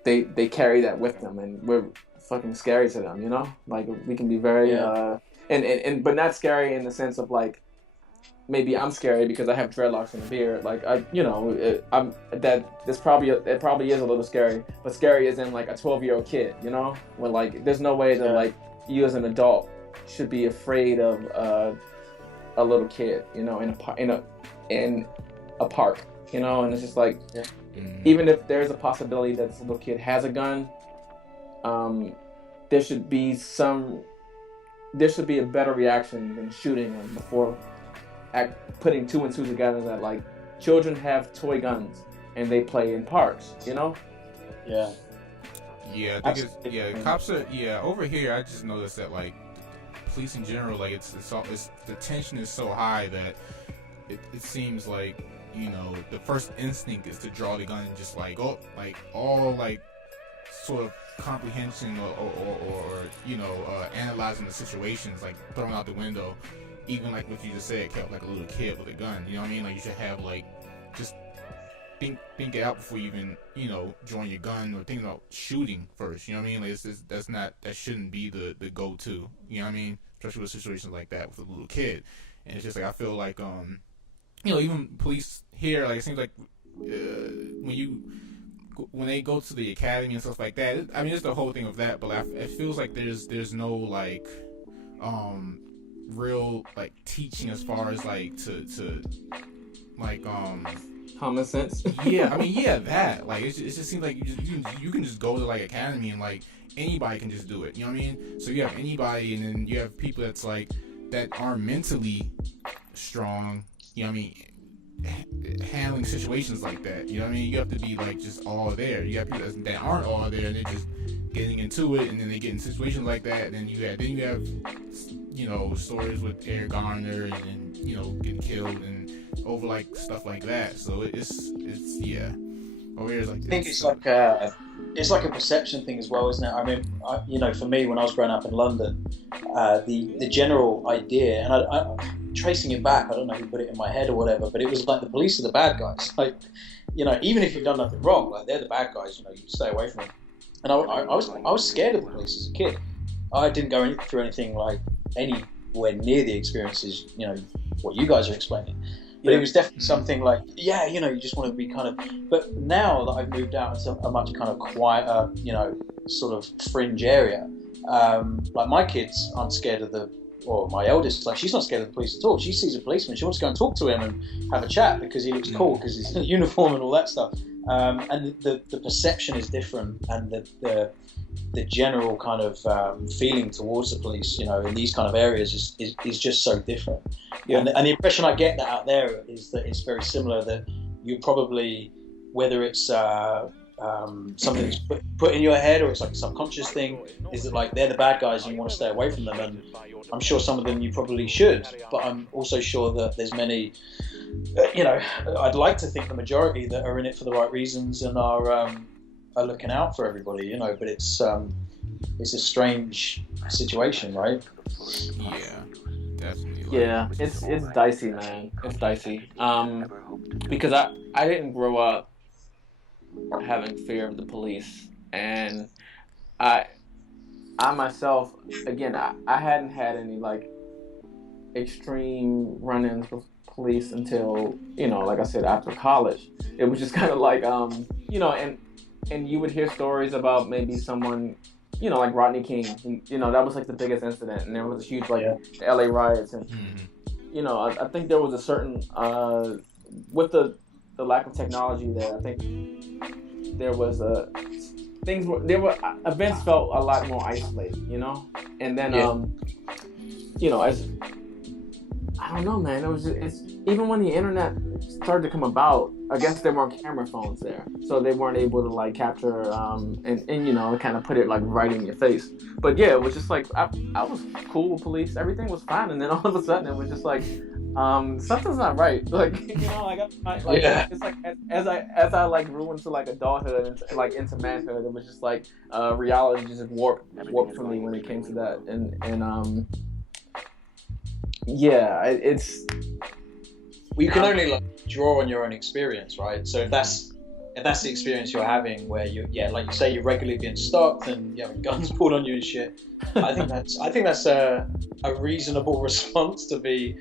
they carry that with them, and we're fucking scary to them, you know. Like we can be very but not scary in the sense of like, maybe I'm scary because I have dreadlocks and a beard. Like it probably is a little scary, but scary is in like a 12-year-old kid, you know, when like there's no way that like you as an adult should be afraid of a little kid, you know, in a park, you know. And it's just like, even if there's a possibility that this little kid has a gun, there should be a better reaction than shooting him before putting two and two together, that like children have toy guns and they play in parks, you know. I think cops are over here. I just noticed that like police in general, like it's the tension is so high that it seems like, you know, the first instinct is to draw the gun and just like go like all like sort of comprehension or you know, analyzing the situations like thrown out the window. Even like what you just said, kept like a little kid with a gun, you know what I mean? Like you should have like just think it out before you even, you know, drawing your gun or think about shooting first, you know what I mean? Like that shouldn't be the go-to, you know what I mean? Especially with situations like that with a little kid. And it's just like, I feel like you know, even police here, like it seems like when they go to the academy and stuff like that, I mean, it's the whole thing of that, but it feels like there's no like real like teaching as far as like to like common sense. I mean that like it just seems like you can just go to like academy and like anybody can just do it, you know what I mean? So you have anybody, and then you have people that's like that are mentally strong, you know what I mean, handling situations like that. You know what I mean? You have to be like just all there. You have people that aren't all there, and they're just getting into it, and then they get in situations like that. And then you have stories with Eric Garner and getting killed and over like stuff like that. So it's yeah. Over here is like I think it's like a perception thing as well, isn't it? I mean, for me, when I was growing up in London, the general idea, and I tracing it back, I don't know who put it in my head or whatever, but it was like the police are the bad guys. Like, even if you've done nothing wrong, like they're the bad guys. You stay away from them. And I was scared of the police as a kid. I didn't go through anything like anywhere near the experiences, what you guys are explaining. But it was definitely something like, you just want to be kind of. But now that I've moved out into a much kind of quieter, sort of fringe area, like my kids aren't scared of or my eldest, like she's not scared of the police at all. She sees a policeman, she wants to go and talk to him and have a chat because he looks cool, because he's in a uniform and all that stuff. And the perception is different, and the general kind of feeling towards the police, in these kind of areas is just so different. Yeah. And the impression I get that out there is that it's very similar, that you probably, whether it's something that's put in your head or it's like a subconscious thing, is that like they're the bad guys and you want to stay away from them. And I'm sure some of them you probably should, but I'm also sure that there's many, I'd like to think the majority that are in it for the right reasons and are looking out for everybody, but it's a strange situation, right? Yeah, definitely. Yeah, it's dicey, man. It's dicey. Because I didn't grow up having fear of the police, and I myself, again, I hadn't had any like extreme run-ins with police until, like I said, after college. It was just kind of like and you would hear stories about maybe someone, like Rodney King, and, that was like the biggest incident, and there was a huge the LA riots, and I think there was a certain with the lack of technology there, I think there was events felt a lot more isolated, and then as I don't know, man, it's even when the internet started to come about, I guess there weren't camera phones there, so they weren't able to like capture and kind of put it like right in your face. But yeah, it was just like I was cool with police, everything was fine, and then all of a sudden it was just like something's not right. Like it's like as I like grew into like adulthood and like into manhood, it was just like reality just warped for me when it came to that, and it's. Well, you can only like draw on your own experience, right? So if that's the experience you're having, where like you say, you're regularly being stopped and you're having guns pulled on you and shit, I think that's a reasonable response to be,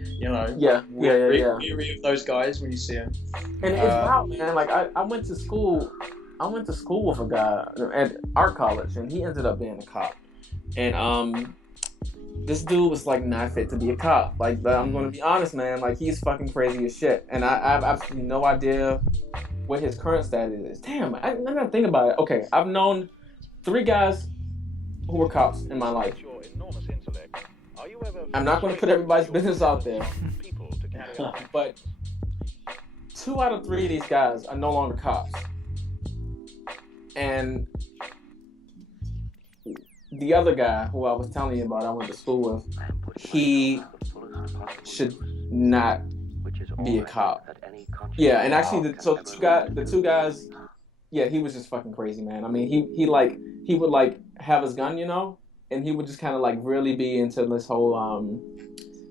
weary of those guys when you see them. And it's wild, man. Like I went to school with a guy at art college, and he ended up being a cop, and this dude was like not fit to be a cop. Like, I'm gonna be honest, man. Like, he's fucking crazy as shit, and I have absolutely no idea what his current status is. Damn, I gotta think about it. Okay, I've known 3 guys who were cops in my life. I'm not gonna put everybody's business out there, but 2 out of 3 of these guys are no longer cops, and the other guy who I was telling you about, I went to school with, he should not be a cop. Yeah, and actually, the two guys, yeah, he was just fucking crazy, man. I mean, he would like have his gun, and he would just kind of like really be into this whole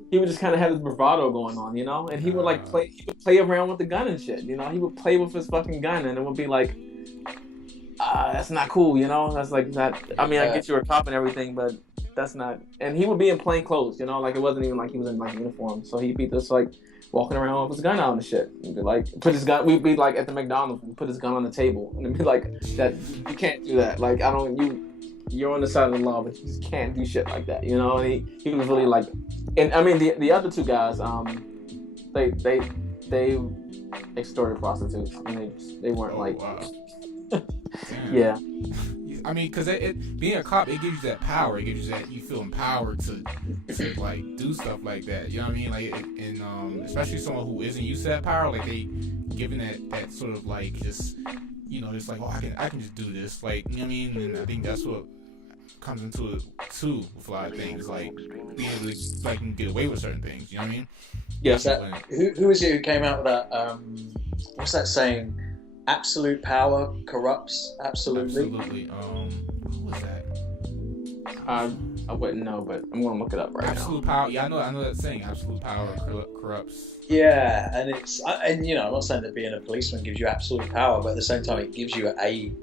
he would just kind of have his bravado going on, and he would like play around with the gun and shit, he would play with his fucking gun, and it would be like, that's not cool, that's like that. I mean, I get you're a cop and everything, but that's not. And he would be in plain clothes, like it wasn't even like he was in like uniform. So he'd be just like walking around with his gun out and shit. He'd be like, we'd be like at the McDonald's, and put his gun on the table, and it'd be like, that you can't do that. Like, you're on the side of the law, but you just can't do shit like that, And he was really like, and I mean the other 2 guys, they extorted prostitutes, and they weren't like. Wow. Yeah. I mean, because it being a cop, it gives you that power. It gives you that you feel empowered to like do stuff like that. You know what I mean? Like, and especially someone who isn't used to that power, like they given that sort of like just, you know, it's like, oh, I can just do this. Like, you know what I mean? And I think that's what comes into it too with a lot of things, like being able to like get away with certain things. You know what I mean? Yes. Who is it who came out with that? What's that saying? Absolute power corrupts absolutely. Absolutely. Who was that? I wouldn't know, but I'm gonna look it up right Absolute now. power. Yeah, I know that saying. Absolute power corrupts. Yeah, and you know, I'm not saying that being a policeman gives you absolute power, but at the same time, it gives you a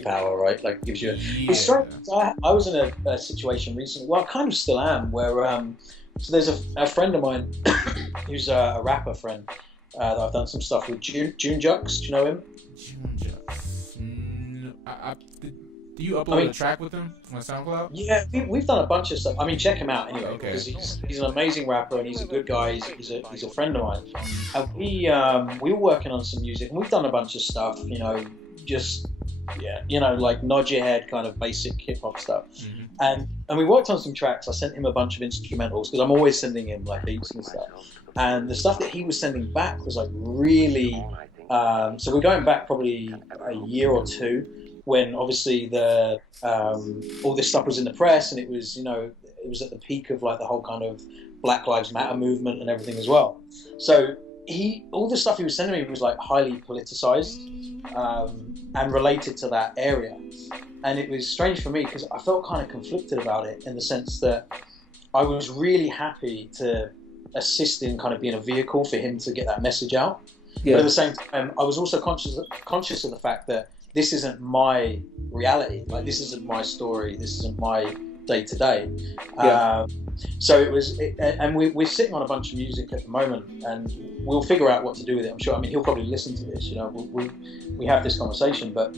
power, right? Like, it gives you. It's strange. I was in a situation recently. Well, I kind of still am, where so there's a friend of mine who's a rapper friend that I've done some stuff with. June Jux, do you know him? June Jux. Do you upload a track with him on SoundCloud? Yeah, we've done a bunch of stuff. I mean, check him out anyway, Okay. because he's an amazing rapper and he's a good guy. He's a friend of mine. And we were working on some music and we've done a bunch of stuff. You know, just like nod your head kind of basic hip hop stuff. Mm-hmm. And we worked on some tracks. I sent him a bunch of instrumentals because I'm always sending him like beats and stuff. And the stuff that he was sending back was like really. So we're going back probably a year or two, when obviously the all this stuff was in the press, and it was it was at the peak of like the whole kind of Black Lives Matter movement and everything as well. So all the stuff he was sending me was like highly politicized and related to that area, and it was strange for me because I felt kind of conflicted about it in the sense that I was really happy to assist in kind of being a vehicle for him to get that message out. Yeah. But at the same time, I was also conscious of the fact that this isn't my reality. Like, this isn't my story. This isn't my day to day. So it was, and we're sitting on a bunch of music at the moment, and we'll figure out what to do with it. I'm sure. I mean, he'll probably listen to this. You know, we have this conversation, but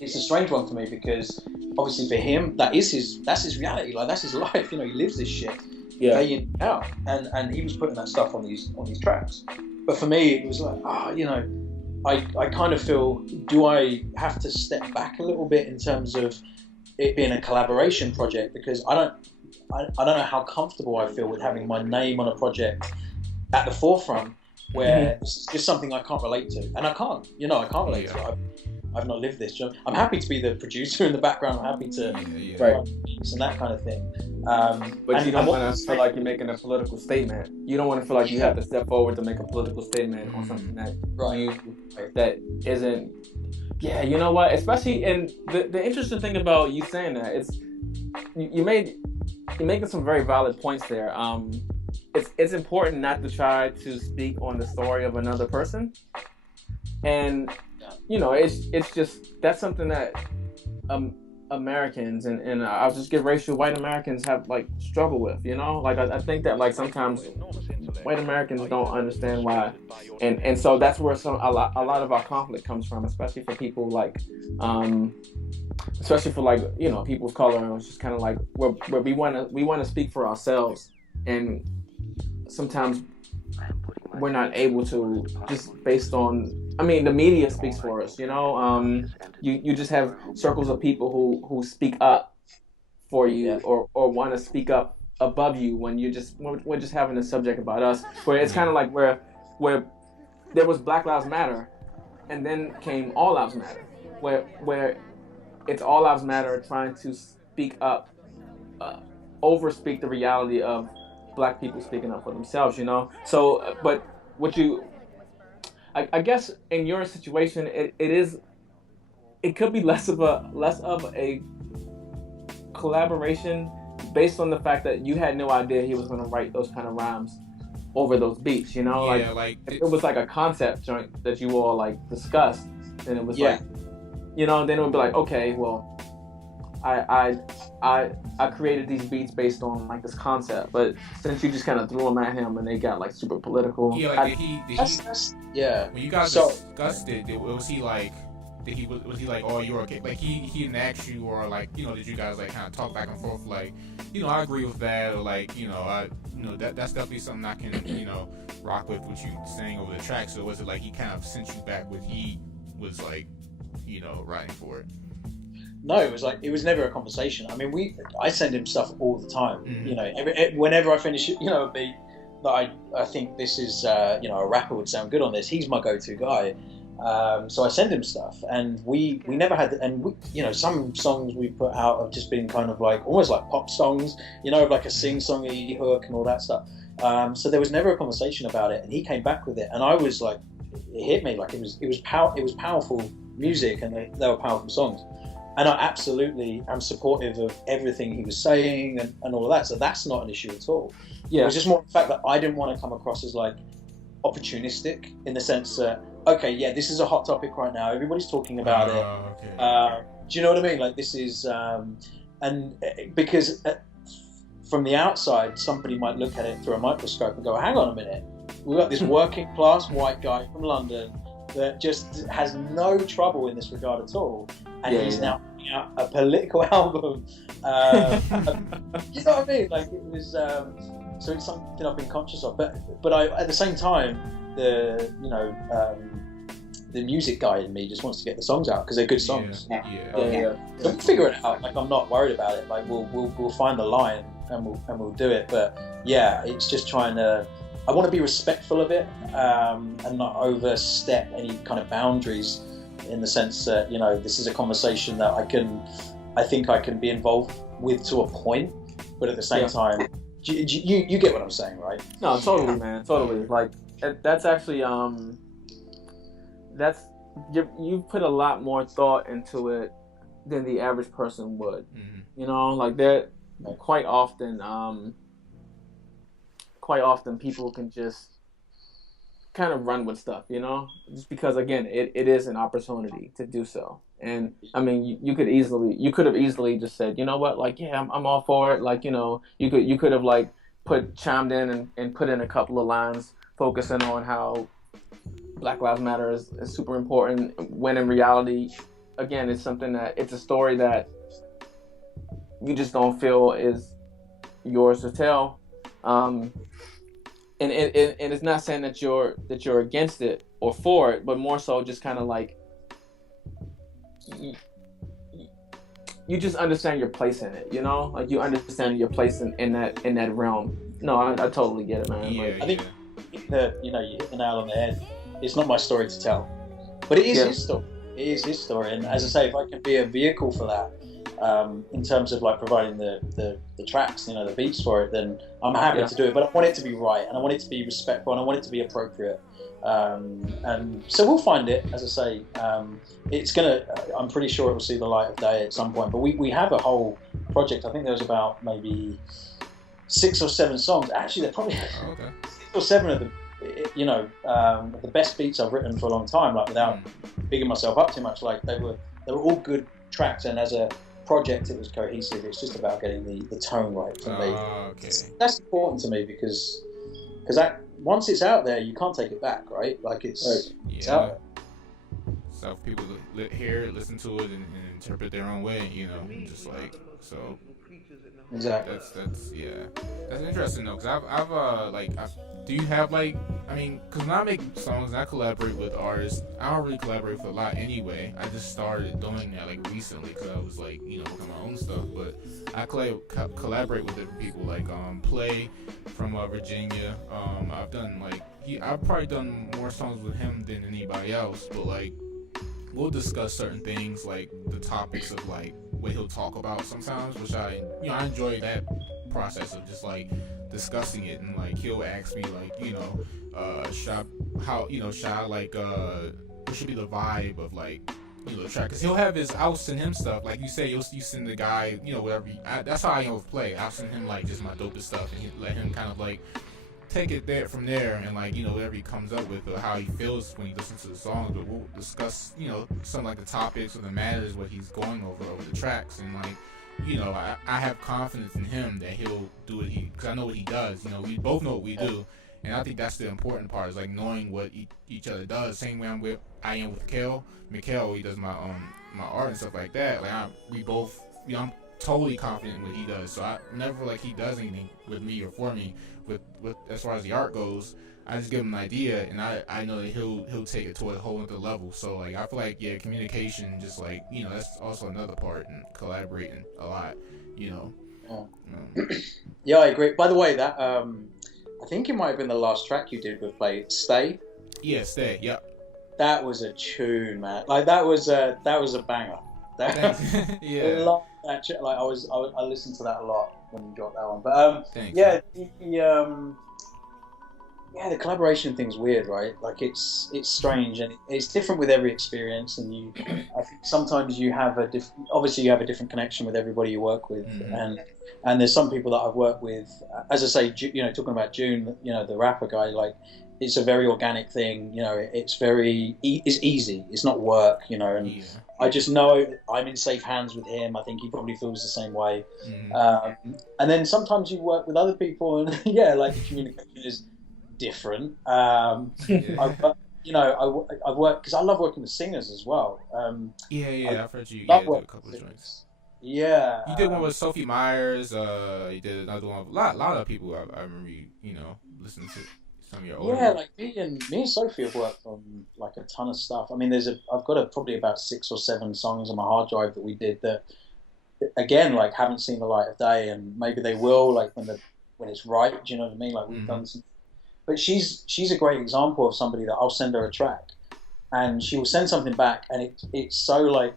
it's a strange one for me because obviously for him, that's his reality. Like, that's his life. You know, he lives this shit day in and out, and he was putting that stuff on these tracks. But for me, it was like, I kind of feel, do I have to step back a little bit in terms of it being a collaboration project? Because I don't know how comfortable I feel with having my name on a project at the forefront where it's just something I can't relate to. And I can't relate to it. I've not lived this. I'm happy to be the producer in the background. I'm happy to write beats and that kind of thing. But you don't want to feel like you're making a political statement. You don't want to feel like you have to step forward to make a political statement on something that that isn't. Yeah, you know what? Especially, and the interesting thing about you saying that is you're making some very valid points there. It's important not to try to speak on the story of another person, and it's just, that's something that Americans and I'll just get racial, white Americans have like struggle with, like I think that like sometimes white Americans don't understand why, and so that's where a lot of our conflict comes from, especially for people like especially for like people of color. It's just kind of like where we want to speak for ourselves, and sometimes we're not able to, just based on, I mean, the media speaks for us, you just have circles of people who speak up for you or want to speak up above you when we're just having a subject about us, where it's kind of like where there was Black Lives Matter and then came All Lives Matter, where it's All Lives Matter trying to speak up, overspeak the reality of Black people speaking up for themselves, So, but I guess in your situation, it could be less of a collaboration based on the fact that you had no idea he was going to write those kind of rhymes over those beats, if it was like a concept joint that you all like discussed, then it was like, then it would be like, okay, well, I created these beats based on like this concept, but since you just kind of threw them at him and they got like super political. When you guys discussed it, was he like, was he like, oh, you're okay? Like he didn't ask you, or like, did you guys like kind of talk back and forth, like, I agree with that, or like, that's definitely something I can, rock with what you saying over the track. So was it like he kind of sent you back what he was like, writing for it? No, it was never a conversation. I mean, I send him stuff all the time. Mhm. You know, whenever I finish, a beat that I think this is, a rapper would sound good on this. He's my go-to guy. So I send him stuff, and we never had, and some songs we put out have just been kind of like almost like pop songs, like a sing-songy hook and all that stuff. So there was never a conversation about it, and he came back with it, and I was like, it hit me like it was powerful music, and they were powerful songs. And I absolutely am supportive of everything he was saying and all of that. So that's not an issue at all. Yeah. It was just more the fact that I didn't want to come across as like opportunistic in the sense that, okay, yeah, this is a hot topic right now. Everybody's talking about it. Okay. Do you know what I mean? Like this is, because from the outside, somebody might look at it through a microscope and go, hang on a minute. We've got this working class white guy from London that just has no trouble in this regard at all. And he's now putting out a political album. You know what I mean? Like it was, so it's something I've been conscious of. But I, at the same time, the music guy in me just wants to get the songs out because they're good songs. Yeah. So we'll figure it out. Like I'm not worried about it. Like we'll find the line and we'll do it. But yeah, it's just trying to. I want to be respectful of it and not overstep any kind of boundaries, in the sense that this is a conversation that I think I can be involved with to a point, but at the same time, you get what I'm saying, right? No, totally, man, totally. Like that's actually you've put a lot more thought into it than the average person would. Mm-hmm. Like that quite often people can just kind of run with stuff, just because again it is an opportunity to do so. And I mean you could have easily just said, you know what, like yeah, I'm all for it. Like you could have like chimed in and put in a couple of lines focusing on how Black Lives Matter is super important, when in reality, again, it's a story that you just don't feel is yours to tell. And it's not saying that you're against it or for it, but more so just kind of like you just understand your place in it, like you understand your place in that realm. No, I totally get it, man. Yeah, I think that you hit the nail on the head. It's not my story to tell, but it is his story. It is his story, and as I say, if I can be a vehicle for that. In terms of like providing the tracks, the beats for it, then I'm happy to do it. But I want it to be right, and I want it to be respectful, and I want it to be appropriate. And so we'll find it. As I say, I'm pretty sure it will see the light of day at some point. But we have a whole project. I think there was about maybe 6 or 7 songs. Actually, they're probably 6 or 7 of them. The best beats I've written for a long time. Like without bigging myself up too much. Like they were all good tracks, and as a project it was cohesive. It's just about getting the tone right for me. That's important to me because that once it's out there you can't take it back, right? Like it's out there. So if people hear it, listen to it, and interpret their own way, just like so. Exactly. That's interesting though, because I've do you have like, I mean, because when I make songs and I collaborate with artists, I don't really collaborate with a lot anyway. I just started doing that like recently because I was like, working on my own stuff. But I collaborate with different people, like Play from Virginia. I've probably done more songs with him than anybody else. But like, we'll discuss certain things, like the topics of like what he'll talk about sometimes, which I enjoy that process of just like discussing it, and like he'll ask me like, should I like what should be the vibe of like the track, because he'll have I'll send him stuff like you say, you send the guy whatever that's how I with Play. I'll send him like just my dopest stuff, and let him kind of like take it from there, and like whatever he comes up with or how he feels when he listens to the songs. But we'll discuss some like the topics or the matters, what he's going over the tracks, and like I have confidence in him that he'll do it because I know what he does. We both know what we do, and I think that's the important part, is like knowing what each other does. Same way I am with Mikhail, he does my art and stuff like that. Like we both, I'm totally confident in what he does. So I never like he does anything with me or for me with as far as the art goes. I just give him an idea, and I know that he'll take it to a whole other level. So like I feel like communication, just like that's also another part in collaborating a lot. Yeah, I agree. By the way, that I think it might have been the last track you did with Play Stay. Yeah, Stay. Yep. That was a tune, man. Like that was a banger. Yeah. I love that. I listened to that a lot when you dropped that one. But yeah, the collaboration thing's weird, right? Like it's strange and it's different with every experience. And I think sometimes you have obviously you have a different connection with everybody you work with, and there's some people that I've worked with. As I say, talking about June, the rapper guy, like it's a very organic thing. It's very it's easy. It's not work, and I just know I'm in safe hands with him. I think he probably feels the same way. And then sometimes you work with other people, and like the communication is different. I've worked because I love working with singers as well. I've heard you. Yeah, do a couple of joints. Yeah, you did one with Sophie Myers. You did another one with a lot of people. I remember listening to some of your older. Yeah, like me and Sophie have worked on like a ton of stuff. I mean, I've got probably about 6 or 7 songs on my hard drive that we did that, again, like haven't seen the light of day, and maybe they will, like when it's right. Do you know what I mean? Like we've done some. But she's a great example of somebody that I'll send her a track, and she will send something back, and it's so like,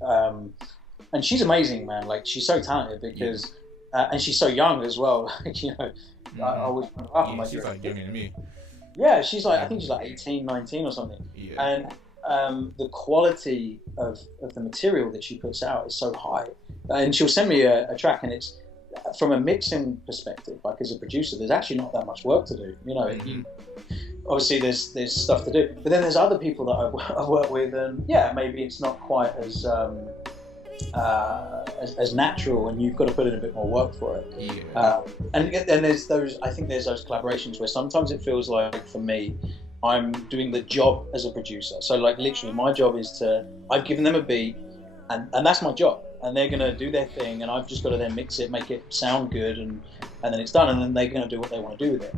and she's amazing, man. Like she's so talented because, and she's so young as well. I was she's like younger than me. Yeah, she's like I think she's like 18, 19 or something. Yeah. And the quality of the material that she puts out is so high, and she'll send me a track, and it's. From a mixing perspective, like as a producer, there's actually not that much work to do. Obviously there's stuff to do, but then there's other people that I've worked with, and maybe it's not quite as natural, and you've got to put in a bit more work for it. And there's those. I think there's those collaborations where sometimes it feels like, for me, I'm doing the job as a producer. So like literally, my job is I've given them a beat, and that's my job. And they're going to do their thing, and I've just got to then mix it, make it sound good, and then it's done, and then they're going to do what they want to do with it.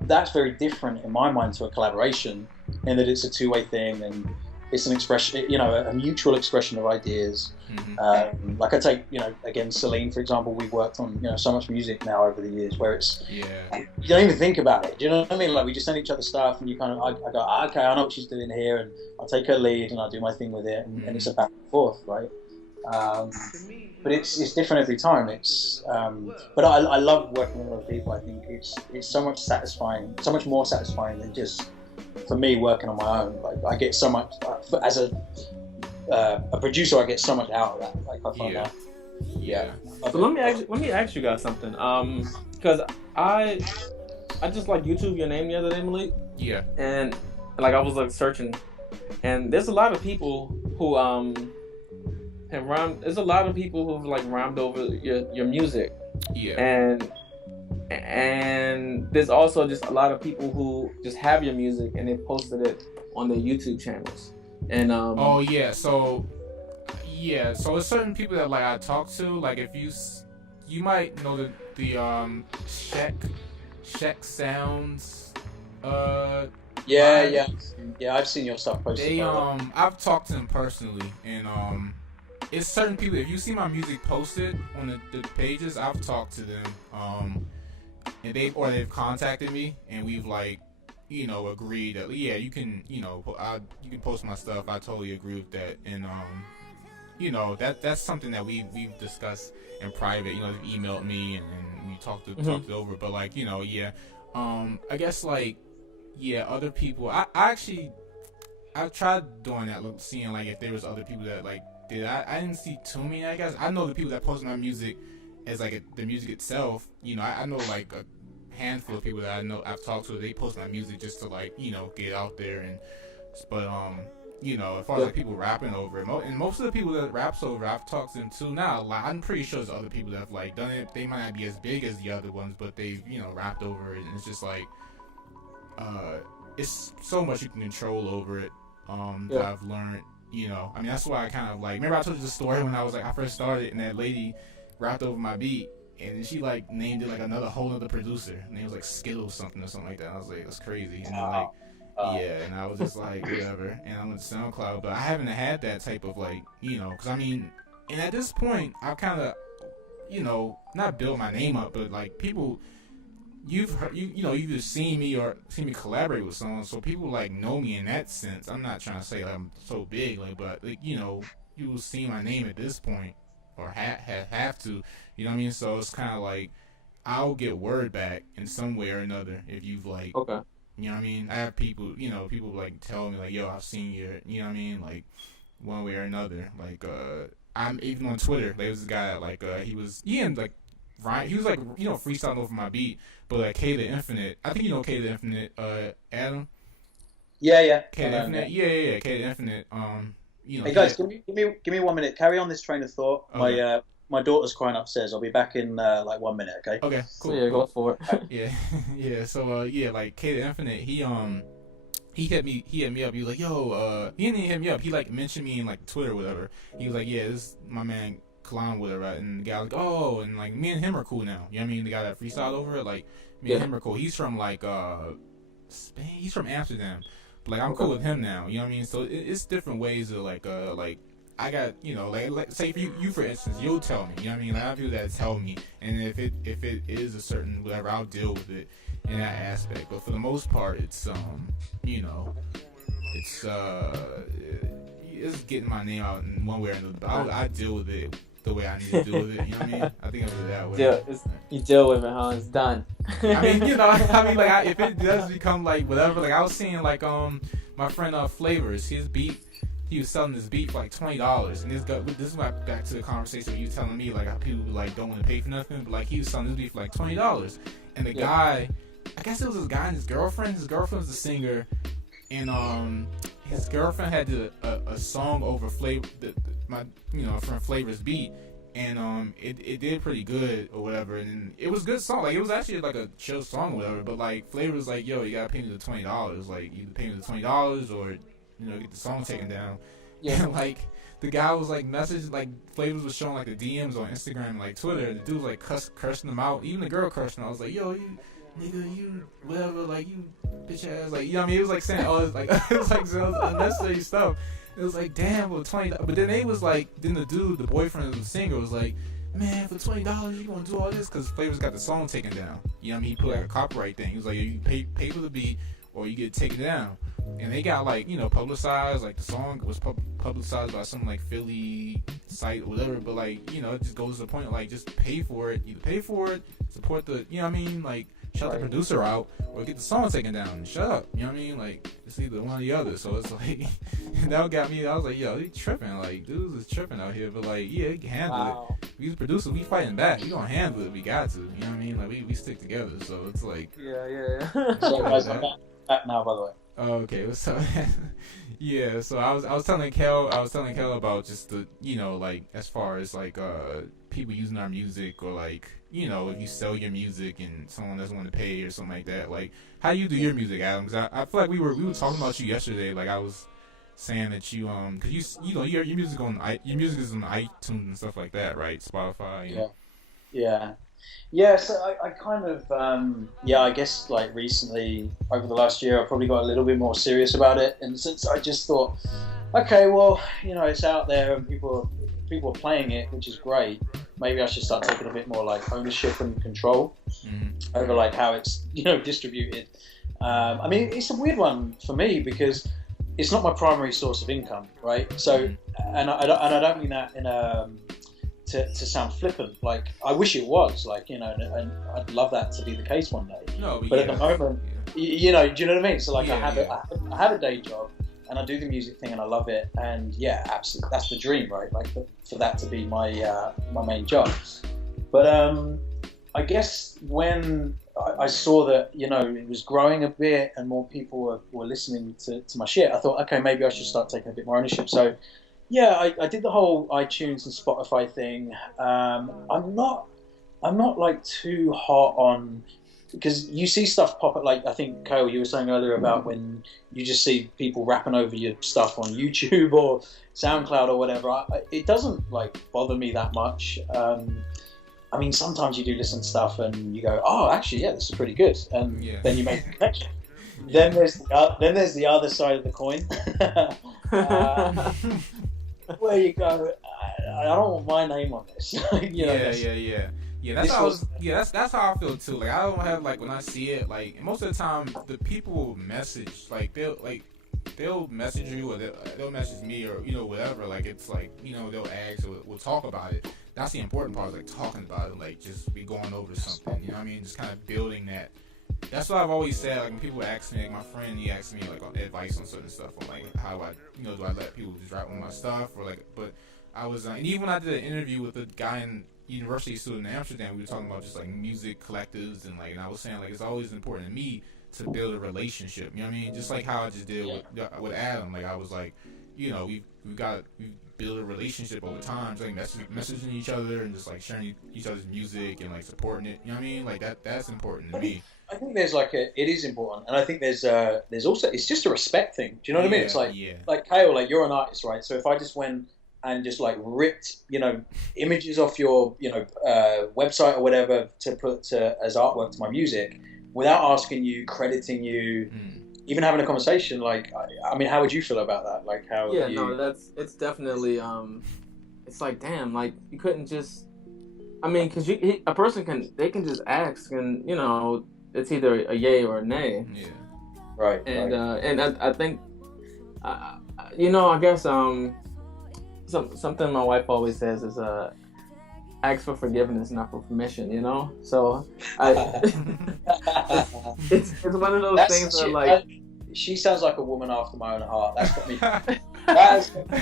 That's very different in my mind to a collaboration, in that it's a two-way thing, and it's an expression, a mutual expression of ideas. Like I take, again, Celine, for example, we've worked on, so much music now over the years where it's, you don't even think about it. Do you know what I mean? Like we just send each other stuff, and you kind of, I go, okay, I know what she's doing here, and I'll take her lead, and I'll do my thing with it, and it's a back and forth, right? But it's different every time. But I love working with other people. I think it's so much satisfying, so much more satisfying than just for me working on my own. Like I get so much as a producer. I get so much out of that. Like I find that. Yeah. So let me ask you guys something. Because I just like YouTube your name the other day, Malik. Yeah. And like I was like searching, and there's a lot of people who have rhymed. There's a lot of people who've like rhymed over your music. Yeah. And there's also just a lot of people who just have your music and they posted it on their YouTube channels. And so there's certain people that like I talk to, like if you might know the Sheck Sounds yeah I've seen your stuff posted. I've talked to them personally, and it's certain people. If you see my music posted on the pages, I've talked to them, and they've contacted me, and we've like, agreed that you can, you can post my stuff. I totally agree with that, and that's something that we've discussed in private. They've emailed me and we talked it over. But like, I guess like, other people. I've tried doing that, seeing like if there was other people that like. I didn't see too many. I guess I know the people that post my music as like the music itself. I know like a handful of people that I know I've talked to. They post my music just to like get out there, but as far as like people rapping over it, and most of the people that raps over, I've talked to them too. Now like, I'm pretty sure there's other people that have like done it. They might not be as big as the other ones, but they've rapped over it, and it's just like it's so much you can control over it that I've learned. You know, I mean, that's why I kind of like. Remember, I told you the story when I first started, and that lady rapped over my beat, and then she like named it like another whole other producer, and it was like Skittles something or something like that. I was like, that's crazy. And then like, yeah, and I was just like, whatever. And I went to SoundCloud, but I haven't had that type of like, you know, because I mean, and at this point, I've kind of, you know, not built my name up, but like people. You've heard, you know, you've either seen me or seen me collaborate with someone, so people like know me in that sense. I'm not trying to say like, I'm so big, like, but like, you know, you will see my name at this point, or have to, you know what I mean? So it's kind of like I'll get word back in some way or another if you've like, Okay. you know what I mean? I have people, you know, people like tell me like, yo, I've seen your, you know what I mean, like one way or another. Like, I'm even on Twitter. There was this guy like, he was like. Ryan, he was like, you know, freestyling over my beat, but like K the Infinite, I think you know K the Infinite, Adam. Yeah. K the Infinite, yeah. K the Infinite. You know. Hey guys, give me 1 minute. Carry on this train of thought. Okay. My daughter's crying upstairs. I'll be back in like 1 minute. Okay. Okay. Cool. So yeah, go for it. Yeah. So yeah, like K the Infinite, he hit me up. He was like, yo, he didn't even hit me up. He like mentioned me in like Twitter or whatever. He was like, yeah, this is my man. Clown with her, right? And the guy was like, oh, and like me and him are cool now. You know what I mean? The guy that freestyled over it, like me and him are cool. He's from like Spain. He's from Amsterdam. But like I'm cool with him now. You know what I mean? So it's different ways of like I got, you know, like say for you for instance, you'll tell me. You know what I mean? Like I have people that tell me, and if it is a certain whatever, I'll deal with it in that aspect. But for the most part, it's you know, it's getting my name out in one way or another. But I deal with it the way I need to deal with it. You know what I mean? I think of it that way. You deal with it, huh? It's done. I mean, you know, I mean, like if it does become like whatever, like I was seeing like my friend Flavors, his beat. He was selling this beat for like $20, and this is back to the conversation where you telling me like how people like don't want to pay for nothing, but like he was selling this beat for like $20, and the guy, I guess it was this guy and his girlfriend. His girlfriend was the singer, and his girlfriend had a song over Flavor, my friend Flavor's beat, and it did pretty good or whatever, and it was a good song. Like it was actually like a chill song or whatever, but like Flavor was like, yo, you gotta pay me the $20, like you pay me the $20 or get the song taken down. Yeah. And like the guy was like messaging, like Flavors was showing like the DMs on Instagram and like Twitter. The dude was like cursing them out. Even the girl cursing him. I was like, yo, you nigga, you whatever, like you bitch ass, like, you know what I mean? It was like saying all this, like it was like some unnecessary stuff. It was like, damn, well, $20. But then they was like, then the dude, the boyfriend of the singer, was like, man, for $20 you gonna do all this? Because Flavors got the song taken down. You know what I mean? He put like a copyright thing. He was like, you pay for the beat or you get taken down. And they got like, publicized, like the song was publicized by some like Philly site or whatever, but like, it just goes to the point, like, just pay for it, either pay for it, support the, you know what I mean, like, shut the producer out, or get the song taken down and shut up, you know what I mean, like, it's either one or the other. So it's like, that got me, I was like, yo, they tripping, like, dudes is tripping out here, but like, yeah, they can handle it. We the producers, we fighting back, we gonna handle it, we got to, you know what I mean, like, we stick together, so it's like, yeah. So guys, I'm back now, by the way. Oh, okay. So yeah, so I was telling Kel about just the, like, as far as like people using our music, or like, if you sell your music and someone doesn't want to pay or something like that, like how you do your music, Adam? 'Cause I feel like we were talking about you yesterday. Like I was saying that you because your music is on iTunes and stuff like that, right? Spotify. And... Yeah, so I kind of, I guess like recently, over the last year, I probably got a little bit more serious about it. And since I just thought, okay, well, it's out there and people are playing it, which is great. Maybe I should start taking a bit more like ownership and control over like how it's, distributed. I mean, it's a weird one for me because it's not my primary source of income, right? So, and I don't mean that in a... To sound flippant, like I wish it was, like, and I'd love that to be the case one day. No, but at the moment, do you know what I mean? So like I have a day job and I do the music thing and I love it, and absolutely, that's the dream, right? Like for that to be my main job. But I guess when I saw that it was growing a bit and more people were listening to my shit, I thought, okay, maybe I should start taking a bit more ownership. So. Yeah, I did the whole iTunes and Spotify thing. I'm not like too hot on because you see stuff pop up, like I think Kyle, you were saying earlier about when you just see people rapping over your stuff on YouTube or SoundCloud or whatever. It doesn't like bother me that much. I mean, sometimes you do listen to stuff and you go, "Oh, actually, yeah, this is pretty good," and then you make a connection. Then there's the other side of the coin, where you go, I don't want my name on this. Yeah, that's how that's how I feel too. Like I don't have like when I see it, like most of the time the people will message, like they'll message you or they'll message me or whatever. Like it's like they'll ask or we'll talk about it. That's the important part, is like talking about it, like just be going over something. You know what I mean? Just kind of building that. That's what I've always said. Like when people ask me, like my friend, he asked me like on advice on certain stuff, on like how I, do I let people just write on my stuff or like. But I was, and even when I did an interview with a guy in university student in Amsterdam, we were talking about just like music collectives and and I was saying like it's always important to me to build a relationship. You know what I mean? Just like how I just did with Adam. Like I was like, we build a relationship over time, just like messaging each other and just like sharing each other's music and like supporting it. You know what I mean? Like that's important to me. I think there's it is important, and I think there's also, it's just a respect thing. Do you know what I mean? It's like Kale, like you're an artist, right? So if I just went and just like ripped, images off your, website or whatever to put as artwork to my music, without asking you, crediting you, even having a conversation, like, I mean, how would you feel about that? Like, how? Yeah, no, it's definitely, it's like, damn, like you couldn't just, I mean, because a person can just ask, and it's either a yay or a nay. Yeah. Right. And and I think, I guess something my wife always says is ask for forgiveness, not for permission. So it's one of those things where like she sounds like a woman after my own heart. That's what me. That's what me.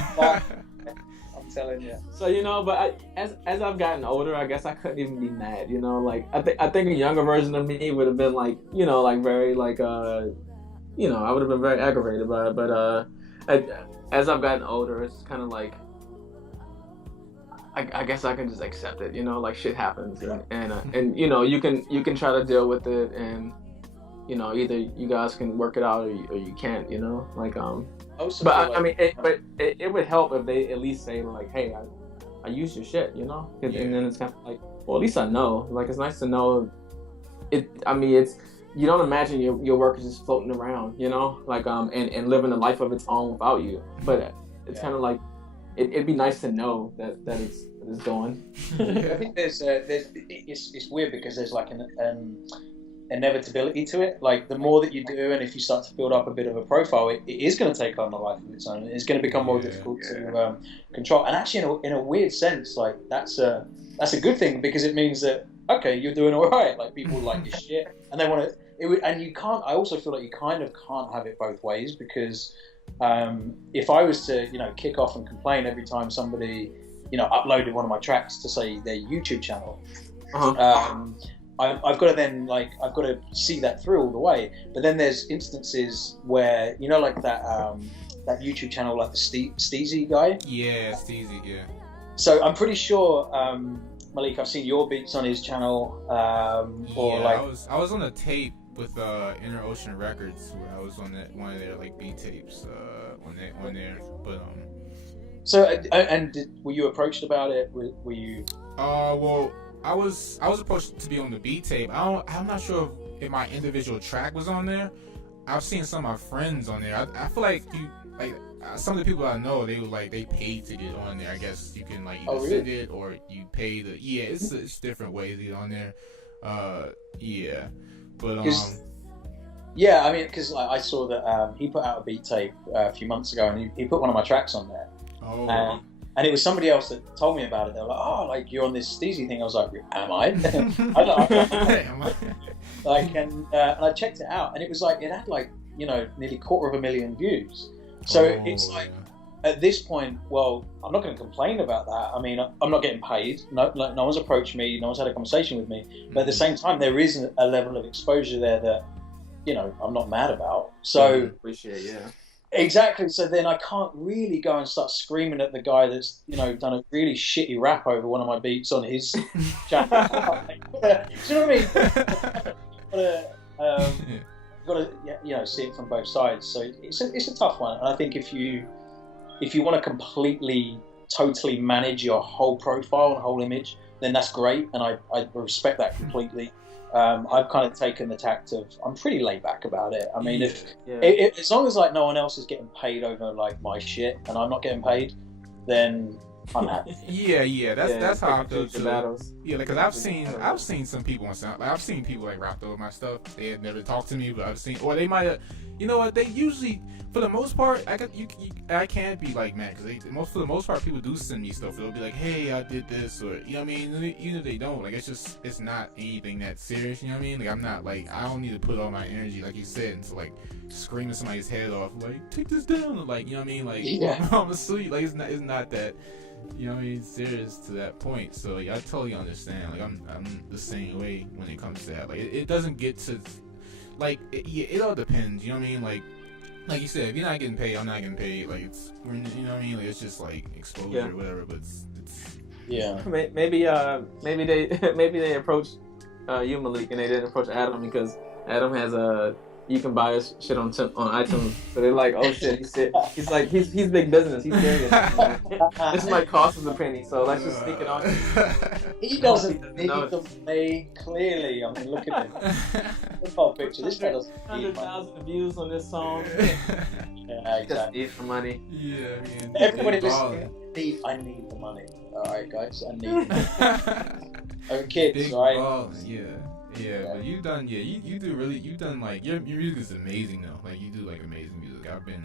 I'm telling you. So but as I've gotten older, I guess I couldn't even be mad. Like I think a younger version of me would have been like like very like I would have been very aggravated by it. But as I've gotten older, it's kind of like I guess I can just accept it. Like shit happens, and you can try to deal with it, and either you guys can work it out or you can't. Like but I mean, it would help if they at least say like, hey, I used your shit, and then it's kind of like, well, at least I know. Like it's nice to know. I mean, it's, you don't imagine your work is just floating around, like and living a life of its own without you. But it's kind of like it'd be nice to know that it's going. I think it's weird because there's like an inevitability to it. Like the more that you do, and if you start to build up a bit of a profile, it is going to take on a life of its own. It's going to become more difficult to control. And actually, in a weird sense, like that's a good thing, because it means that okay, you're doing all right. Like people like your shit, and they want to. And you can't. I also feel like you kind of can't have it both ways, because if I was to kick off and complain every time somebody uploaded one of my tracks to say their YouTube channel. I've got to see that through all the way. But then there's instances where like that YouTube channel, like the Steezy guy. Yeah, Steezy. Yeah. So I'm pretty sure, Malik, I've seen your beats on his channel. I was on a tape with Inner Ocean Records, where I was on one of their like beat tapes on there. But So were you approached about it? Were you? Well, I was approached to be on the beat tape. I'm not sure if my individual track was on there. I've seen some of my friends on there. I feel like some of the people I know, they paid to get on there. I guess you can like either send it or you pay it's different ways to get on there. But yeah, I mean, because I saw that he put out a beat tape a few months ago, and he put one of my tracks on there. Oh. And it was somebody else that told me about it. They were like, "Oh, like you're on this Steezy thing." I was like, "Am I?" I don't know. Like, and I checked it out, and it was like it had like nearly 250,000 views. So it's like at this point, well, I'm not going to complain about that. I mean, I'm not getting paid. No one's approached me. No one's had a conversation with me. But at the same time, there is a level of exposure there that I'm not mad about. So appreciate, yeah. Exactly. So then I can't really go and start screaming at the guy that's done a really shitty rap over one of my beats on his channel. Do you know what I mean? gotta see it from both sides. So it's a tough one, and I think if you want to completely, totally manage your whole profile and whole image, then that's great, and I respect that completely. I've kind of taken the tact of I'm pretty laid back about it. I mean, if as long as like no one else is getting paid over like my shit and I'm not getting paid, then I'm happy. That's how I feel too. Yeah, because I've seen some people on Sound. Like, I've seen people like rap over my stuff. They had never talked to me, but I've seen, or they might have. You know what? They usually, for the most part, I can't be like mad because for the most part, people do send me stuff. They'll be like, "Hey, I did this," or you know what I mean. Even if they don't, like it's not anything that serious. You know what I mean? Like I'm not like I don't need to put all my energy, like you said, into like screaming somebody's head off, like take this down, like you know what I mean? Like I'm asleep. Like it's not that. You know what I mean? Serious to that point. So I totally understand. Like I'm the same way when it comes to that. Like it doesn't get to like it all depends. You know what I mean? Like you said, if you're not getting paid, I'm not getting paid. Like it's you know what I mean? Like it's just like exposure or whatever. But it's maybe they approached you, Malik, and they didn't approach Adam because Adam has you can buy his shit on iTunes. So they're like, oh shit, he's like he's big business. He's serious. This might cost us a penny, so let's just sneak it on. He doesn't need the money. Clearly, I mean, look at him. Look at our picture. This guy doesn't need 100,000 views on this song. Yeah, exactly. Just need the money. Yeah, I mean, everybody listening, I need the money. All right, guys, I need the money. I'm kids, big right? Balls, yeah, but you done like your music is amazing though. Like you do like amazing music. I've been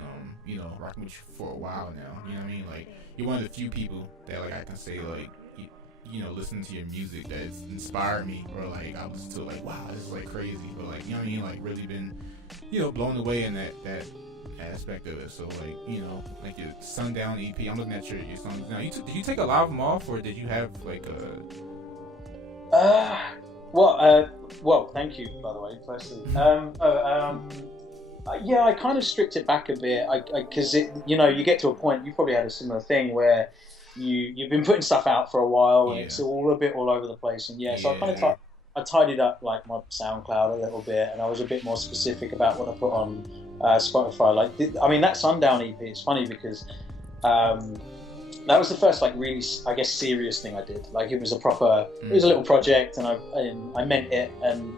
rocking with you for a while now. You know what I mean? Like you're one of the few people that like I can say like listen to your music that's inspired me, or like I was still like wow, this is like crazy, or like you know what I mean? Like really been blown away in that aspect of it. So like like your Sundown EP. I'm looking at your songs now. Did you take a lot of them off, or did you have like Well, thank you, by the way, firstly. Yeah, I kind of stripped it back a bit, because you get to a point. You probably had a similar thing where you've been putting stuff out for a while, and it's all a bit all over the place. And so I kind of I tidied up like my SoundCloud a little bit, and I was a bit more specific about what I put on Spotify. Like, that Sundown EP. It's funny because. That was the first like really, I guess, serious thing I did. Like it was a proper, it was a little project, and I meant it, and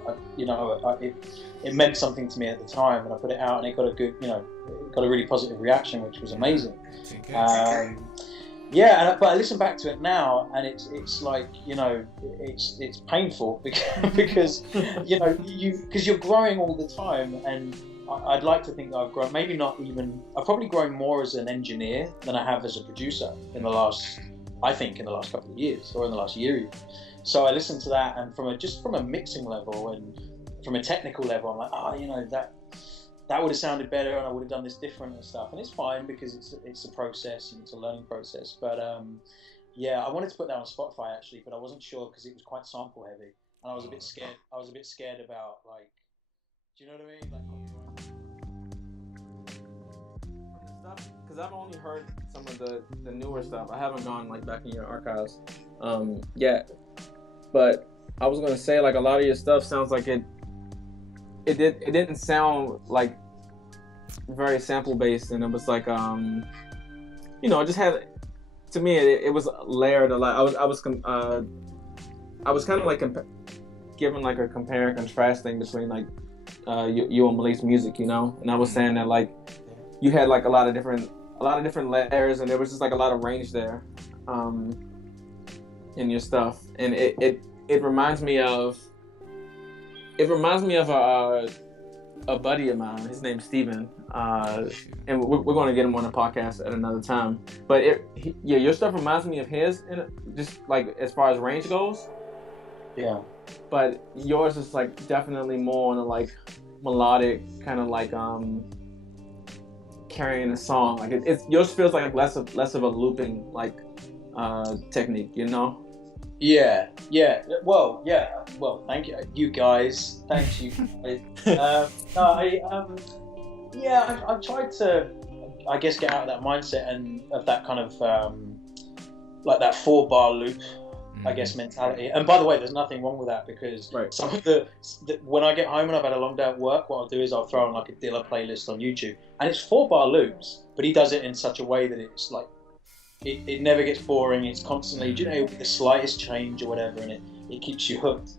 it meant something to me at the time, and I put it out, and it got a good, it got a really positive reaction, which was amazing. But I listen back to it now, and it's like it's painful because because you're growing all the time, and I'd like to think that I've grown, I've probably grown more as an engineer than I have as a producer in the last couple of years, or in the last year even. So I listen to that, and from a mixing level and from a technical level, I'm like, that would have sounded better, and I would have done this different and stuff. And it's fine because it's a process and it's a learning process. But I wanted to put that on Spotify actually, but I wasn't sure because it was quite sample heavy, and I was a bit scared. I was a bit scared about like, do you know what I mean? Like, because I've only heard some of the newer stuff. I haven't gone like back in your archives yet. But I was gonna say like a lot of your stuff sounds like it didn't sound like very sample based, and it was like it just had, to me it was layered a lot. I was kind of like giving like a compare and contrasting between like you and Malik's music, and I was saying that like you had like a lot of different layers, and there was just like a lot of range there in your stuff, and it reminds me of a buddy of mine. His name's Steven, and we're going to get him on the podcast at another time. But your stuff reminds me of his, just like as far as range goes. Yeah. But yours is like definitely more on a like melodic kind of like carrying a song. Like it's yours feels like less of a looping like technique, Yeah. Well, thank you, you guys. Thank you. I've tried to, I guess, get out of that mindset and of that kind of like that 4-bar loop I guess, mentality. And by the way, there's nothing wrong with that, because some of the when I get home and I've had a long day at work, what I'll do is I'll throw on like a Dilla playlist on YouTube, and it's 4-bar loops, but he does it in such a way that it's like it never gets boring. It's constantly, the slightest change or whatever, and it keeps you hooked.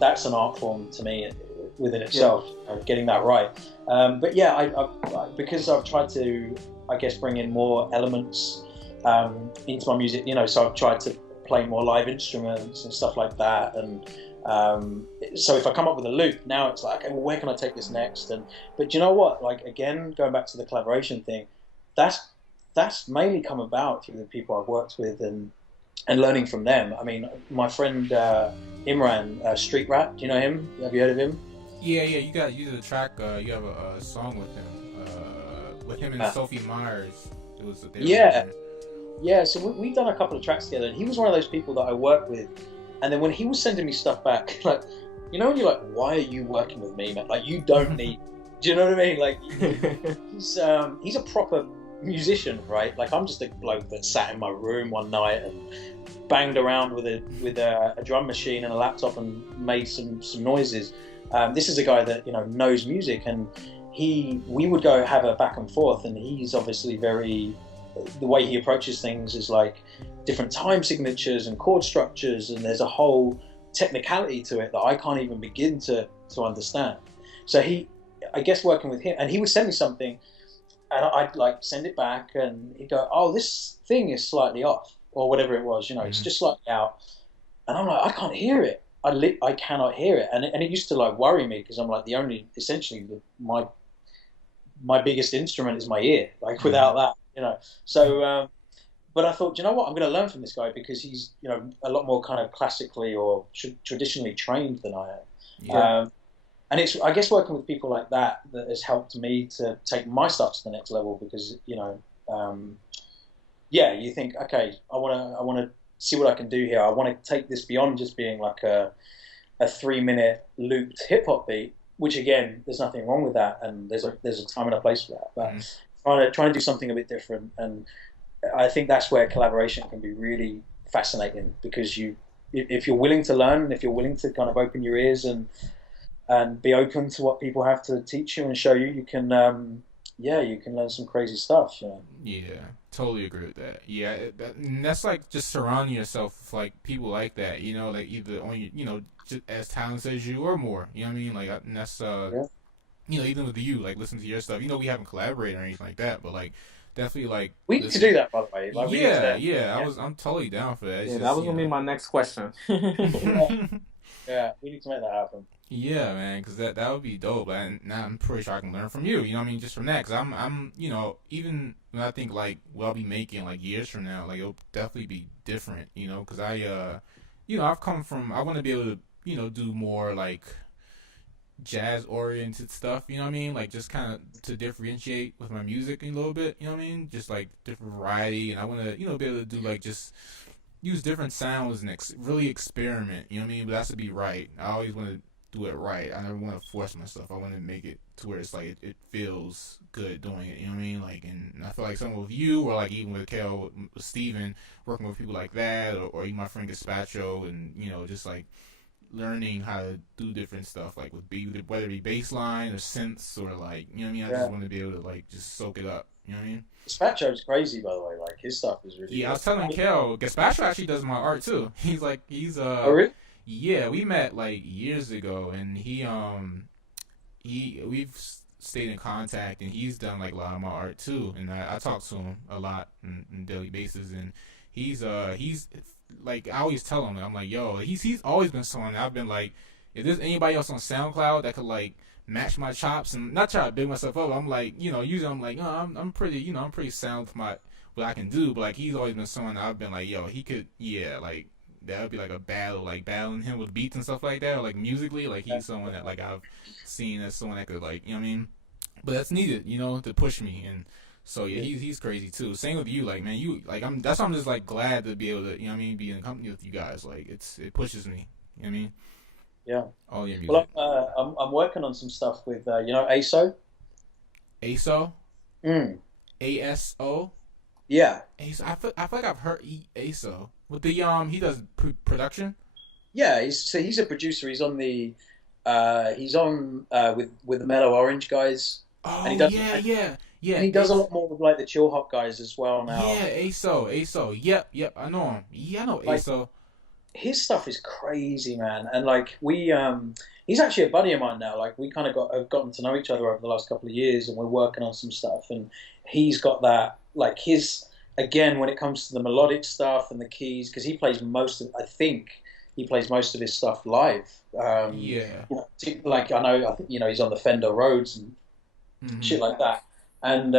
That's an art form to me within itself, getting that right. But yeah, I because I've tried to, I guess, bring in more elements into my music, so I've tried to play more live instruments and stuff like that. And so if I come up with a loop, now it's like, okay, well, where can I take this next? But you know what? Like, again, going back to the collaboration thing, that's mainly come about through the people I've worked with and learning from them. I mean, my friend Imran, Street Rap, do you know him? Have you heard of him? Yeah, you did a track. You have a song with him and Sophie Myers. It was yeah. So we've done a couple of tracks together, and he was one of those people that I worked with. And then when he was sending me stuff back, like, when you're like, why are you working with me, man? Like, you don't need. Do you know what I mean? Like, he's a proper musician, right? Like, I'm just a bloke that sat in my room one night and banged around with a drum machine and a laptop and made some noises. This is a guy that knows music, and we would go have a back and forth, and he's obviously the way he approaches things is like different time signatures and chord structures, and there's a whole technicality to it that I can't even begin to understand. So I guess working with him, and he would send me something, and I'd like send it back, and he'd go, oh, this thing is slightly off, or whatever it was, it's just slightly out. And I'm like, I can't hear it. I cannot hear it. And it used to like worry me, because I'm like, my biggest instrument is my ear. Like, without that, So, but I thought, you know what, I'm going to learn from this guy, because he's, a lot more kind of classically or traditionally trained than I am. Yeah. And it's, I guess, working with people like that has helped me to take my stuff to the next level, because, you think, okay, I want to see what I can do here. I want to take this beyond just being like a 3-minute looped hip hop beat, which, again, there's nothing wrong with that, and there's a time and a place for that. But trying to do something a bit different, and I think that's where collaboration can be really fascinating, because if you're willing to learn, and if you're willing to kind of open your ears and be open to what people have to teach you and show you, you can learn some crazy stuff. Yeah, totally agree with that. Yeah, and that's like just surrounding yourself with like people like that. Like either on just as talented as you or more. You know what I mean? Like, and that's even with you, like, listen to your stuff. We haven't collaborated or anything like that, but like, definitely like we need to do that, by the way. Like, I'm totally down for that. That was gonna be my next question. Yeah, we need to make that happen. Yeah, man, because that would be dope, and now I'm pretty sure I can learn from you. You know what I mean? Just from that, because I'm even when I think like what I'll be making like years from now, like it'll definitely be different. Because I've come from, I want to be able to do more like jazz oriented stuff. You know what I mean? Like, just kind of to differentiate with my music a little bit. You know what I mean? Just like different variety, and I want to be able to do like just use different sounds and really experiment. You know what I mean? But that's to be right. I always want to do it right. I never want to force myself. I want to make it to where it's like it feels good doing it. You know what I mean? Like, and I feel like some with you, or like even with Kel, with Steven, working with people like that, or even my friend Gaspacho, and just like learning how to do different stuff, like with whether it be bass line or synths, or like, you know what I mean? I just want to be able to like just soak it up. You know what I mean? Gaspacho's crazy, by the way. Like, his stuff is really. Yeah, I was telling Kel, Gaspacho actually does my art too. He's Oh, really? Yeah, we met like years ago, and we've stayed in contact, and he's done like a lot of my art too, and I talk to him a lot on daily basis, and he's like, I always tell him, I'm like, yo, he's always been someone that I've been like, if there's anybody else on SoundCloud that could like match my chops, and not try to big myself up, I'm like, usually I'm like, oh, I'm pretty, I'm pretty sound for what I can do, but like, he's always been someone that I've been like, yo, he could, like, that would be like a battle, like battling him with beats and stuff like that, or like musically, like he's someone that like I've seen as someone that could like, you know what I mean? But that's needed, to push me, and so yeah, he's crazy too. Same with you, like, man, you like, that's why I'm just like glad to be able to, be in company with you guys. Like, it pushes me, you know what I mean? Yeah. All your music. Well, I'm working on some stuff with ASO. ASO. ASO. Yeah. ASO. I feel like I've heard ASO. With the he does production. Yeah, he's a producer. He's on the with the Mellow Orange guys, and Oh yeah, yeah, and yeah. he does a lot more with like the Chill Hop guys as well now. Yeah, ASO. Yep. I know him. Yeah, I know Like ASO. his stuff is crazy, man. And like he's actually a buddy of mine now. Like we kind of have gotten to know each other over the last couple of years, and we're working on some stuff. And he's got that like his again when it comes to the melodic stuff and the keys because he plays most of. I think he plays most of his stuff live. Yeah. You know, like I think he's on the Fender Rhodes and shit like that. And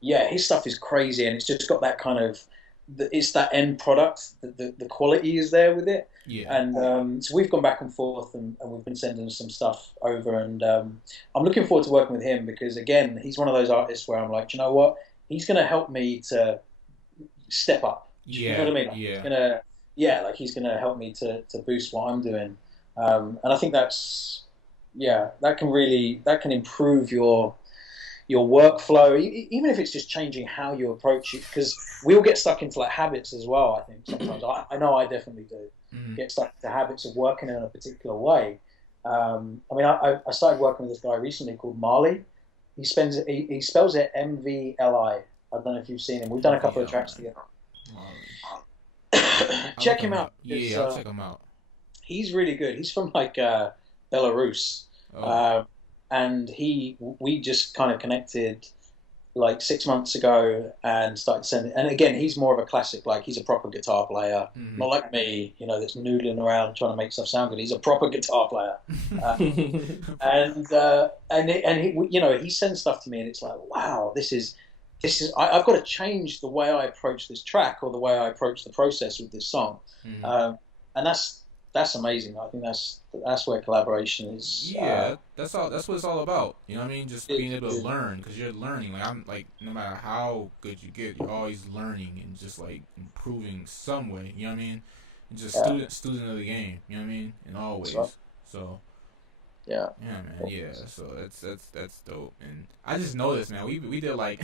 yeah, his stuff is crazy, and it's just got that kind of it's that end product. The quality is there with it. Yeah. And so we've gone back and forth, and we've been sending some stuff over, and I'm looking forward to working with him because again, he's one of those artists where I'm like, you know what, he's going to help me to step up. Yeah. You know what I mean? Like he's gonna help me to boost what I'm doing, and I think that can improve your workflow, even if it's just changing how you approach it, because we all get stuck into like habits as well. I think sometimes I know I definitely do get stuck into habits of working in a particular way. I mean, I started working with this guy recently called Marley. He spells it MVLI. I don't know if you've seen him. We've done a couple of tracks together. Check him out. Yeah, I'll check him out. He's really good. He's from like Belarus. And we just kind of connected like 6 months ago and started sending. And again, he's more of a classic, like he's a proper guitar player, not like me, that's noodling around trying to make stuff sound good. He's a proper guitar player, and he sends stuff to me, and it's like, wow, this is. I've got to change the way I approach this track or the way I approach the process with this song, and that's amazing. I think that's where collaboration is. Yeah, that's all. That's what it's all about. You know what I mean? Just being able to learn, because you're learning. Like I'm like, no matter how good you get, you're always learning and just like improving some way. You know what I mean? And just student of the game. You know what I mean? In all ways. So. Yeah. Yeah, man. Yeah. So that's dope. And I just noticed, man. We did like.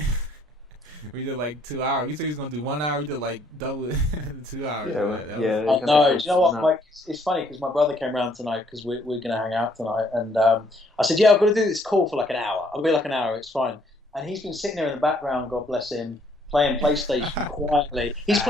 We did like 2 hours. We said we was gonna do 1 hour. We did like double 2 hours. Yeah. I know. You know what, Mike? It's funny because my brother came around tonight because we're gonna hang out tonight, and I said, "Yeah, I've got to do this call for like an hour. I'll be like an hour. It's fine." And he's been sitting there in the background, God bless him, playing PlayStation quietly. He's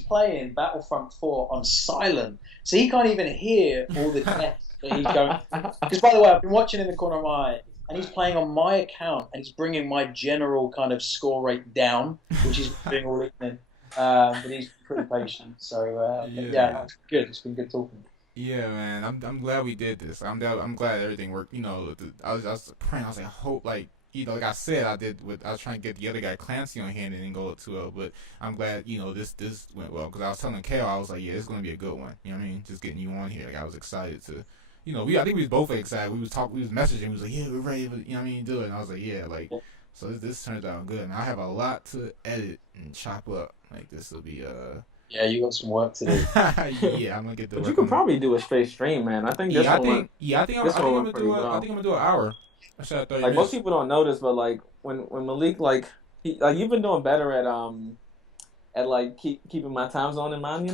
playing Battlefront 4 on silent, so he can't even hear all the text that he's going. Because by the way, I've been watching in the corner of my eye. And he's playing on my account, and he's bringing my general kind of score rate down, which is doing all evening. But he's pretty patient, so yeah, it's good. It's been good talking. Yeah, man, I'm glad we did this. I'm glad everything worked. I was praying. I was like, I hope, like like I said, I was trying to get the other guy Clancy on hand and didn't go too well. But I'm glad this went well, because I was telling Kale, I was like, yeah, it's gonna be a good one. You know what I mean? Just getting you on here, like I was excited to. I think we was both excited. We was messaging. We was like, yeah, we're ready. You know what I mean? Do it. And I was like, yeah, like, so this turned out good. And I have a lot to edit and chop up. Like, this will be Yeah, you got some work to do. Yeah, I'm gonna get the. But you could probably do a straight stream, man. I think I think I'm gonna do an hour. Like most people don't notice, but like when Malik you've been doing better at like keeping my time zone in mind,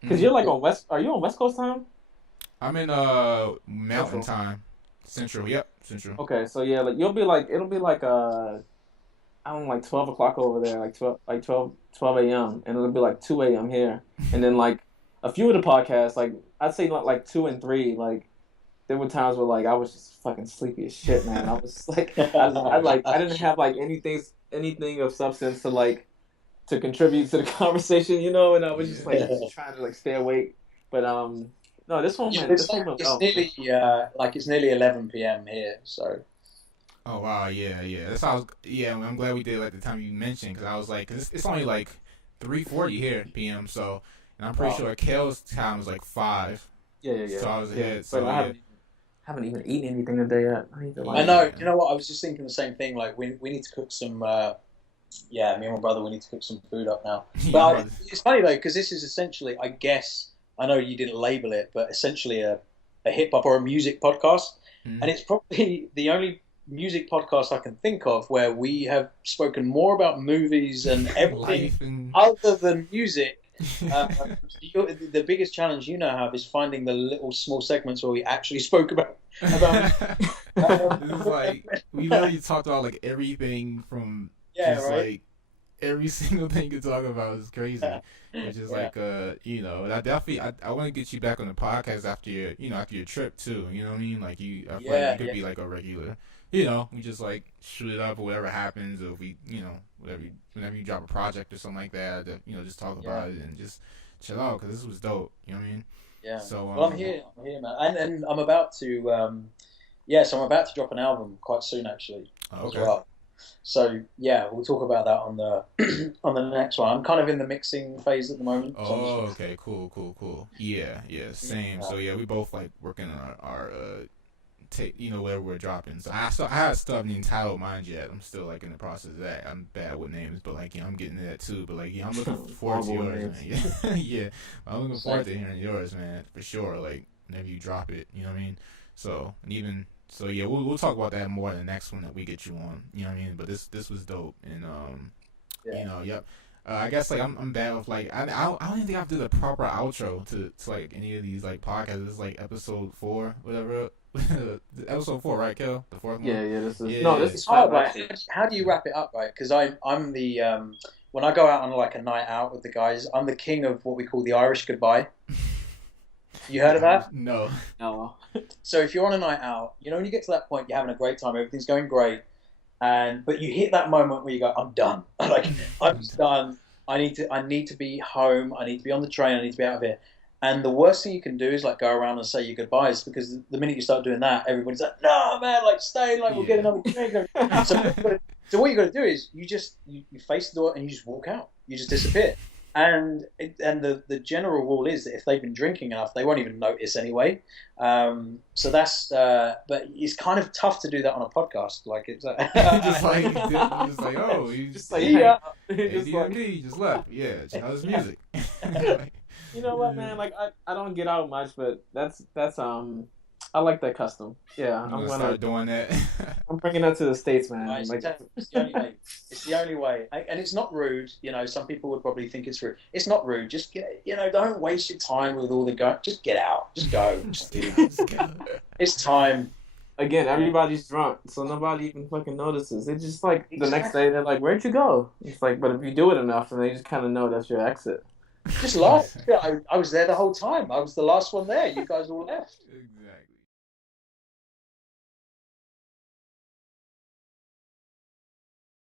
because you're like on West. Are you on West Coast time? I'm in Mountain Time, Central. Yep, Central. Okay, so yeah, like it'll be like I don't know, like 12 o'clock over there, like 12 a.m. and it'll be like 2 a.m. here, and then like a few of the podcasts, like I'd say like 2 and 3, like there were times where like I was just fucking sleepy as shit, man. I was like I didn't have like anything of substance to contribute to the conversation, and I was just like trying to like stay awake, but No, this one. It's nearly 11 p.m. here, so. Oh wow, yeah. That sounds. Yeah, I'm glad we did like the time you mentioned, because I was like, cause it's only like 3:40 here p.m. So, and I'm pretty sure Kale's time was like 5. Yeah. So I was ahead. So but I haven't even eaten anything today yet. I know. You know what? I was just thinking the same thing. Like we need to cook some. Me and my brother, we need to cook some food up now. But it's funny though, because this is essentially, I guess. I know you didn't label it, but essentially a hip hop or a music podcast. And it's probably the only music podcast I can think of where we have spoken more about movies and everything other than music The biggest challenge you now have is finding the little small segments where we actually spoke about. This is like we literally talked about like everything from Yeah, just right. like every single thing you talk about is crazy. Which is Yeah, like and I definitely I want to get you back on the podcast after your after your trip too. You know what I mean? Like I feel like you yeah, could yeah, be like a regular. We just like shoot it up or whatever happens, or if we whenever you drop a project or something like that, just talk yeah, about it and just chill out because this was dope. You know what I mean? yeah. So Well, I'm here, man, and I'm about to, so I'm about to drop an album quite soon, actually, as okay. well. So yeah, we'll talk about that on the on the next one. I'm kind of in the mixing phase at the moment, so I'm Oh, okay, cool. Yeah, yeah, same. uh, So yeah, we both like working on our tape, where we're dropping. So I have stuff entitled mind yet. I'm still like in the process of that. I'm bad with names, but like I'm getting to that too. But like I'm looking forward to Horrible yours, names. man. Yeah, yeah, I'm looking same. forward to hearing yours, man, for sure. Like whenever you drop it, you know what I mean. So and even so, yeah, we'll talk about that more in the next one that we get you on. You know what I mean. But this was dope, and Yeah. yep. I guess like I'm bad with like I don't even think I did a proper outro to like any of these like podcasts. This is like episode 4, whatever. Episode 4, right, Kel? The fourth one. Yeah, this is Yeah, no, yeah. this It's is hard, 5 right? actually. How do you wrap it up, right? Because I'm the when I go out on like a night out with the guys, I'm the king of what we call the Irish goodbye. You heard of that? No. No. So if you're on a night out, when you get to that point, you're having a great time, everything's going great, but you hit that moment where you go, I'm done. Like I'm just done. I need to be home. I need to be on the train. I need to be out of here. And the worst thing you can do is like go around and say your goodbyes, because the minute you start doing that, everybody's like, no man, like stay, like we'll get Yeah. another drink. So what you got to do is you face the door and you just walk out. You just disappear. And the general rule is that if they've been drinking enough, they won't even notice anyway. So that's but it's kind of tough to do that on a podcast. Like it's just like oh, you Just just like, like yeah, just like, ADMD just left. Yeah, how's music? you know what, man? Like I don't get out much, but that's I like that custom. Yeah, I'm gonna start doing that. I'm bringing that to the States, man. Right, Like, it's the only way. It's the only way, and it's not rude. Some people would probably think it's rude. It's not rude. Just get, don't waste your time with all the go. Just get out. Just go. Just leave. It's time. again, everybody's drunk, so nobody even fucking notices. They just like the next day they're like, "Where'd you go?" It's like, but if you do it enough, then they just kind of know that's your exit. Just laugh. Yeah, I was there the whole time. I was the last one there. You guys all left. Exactly.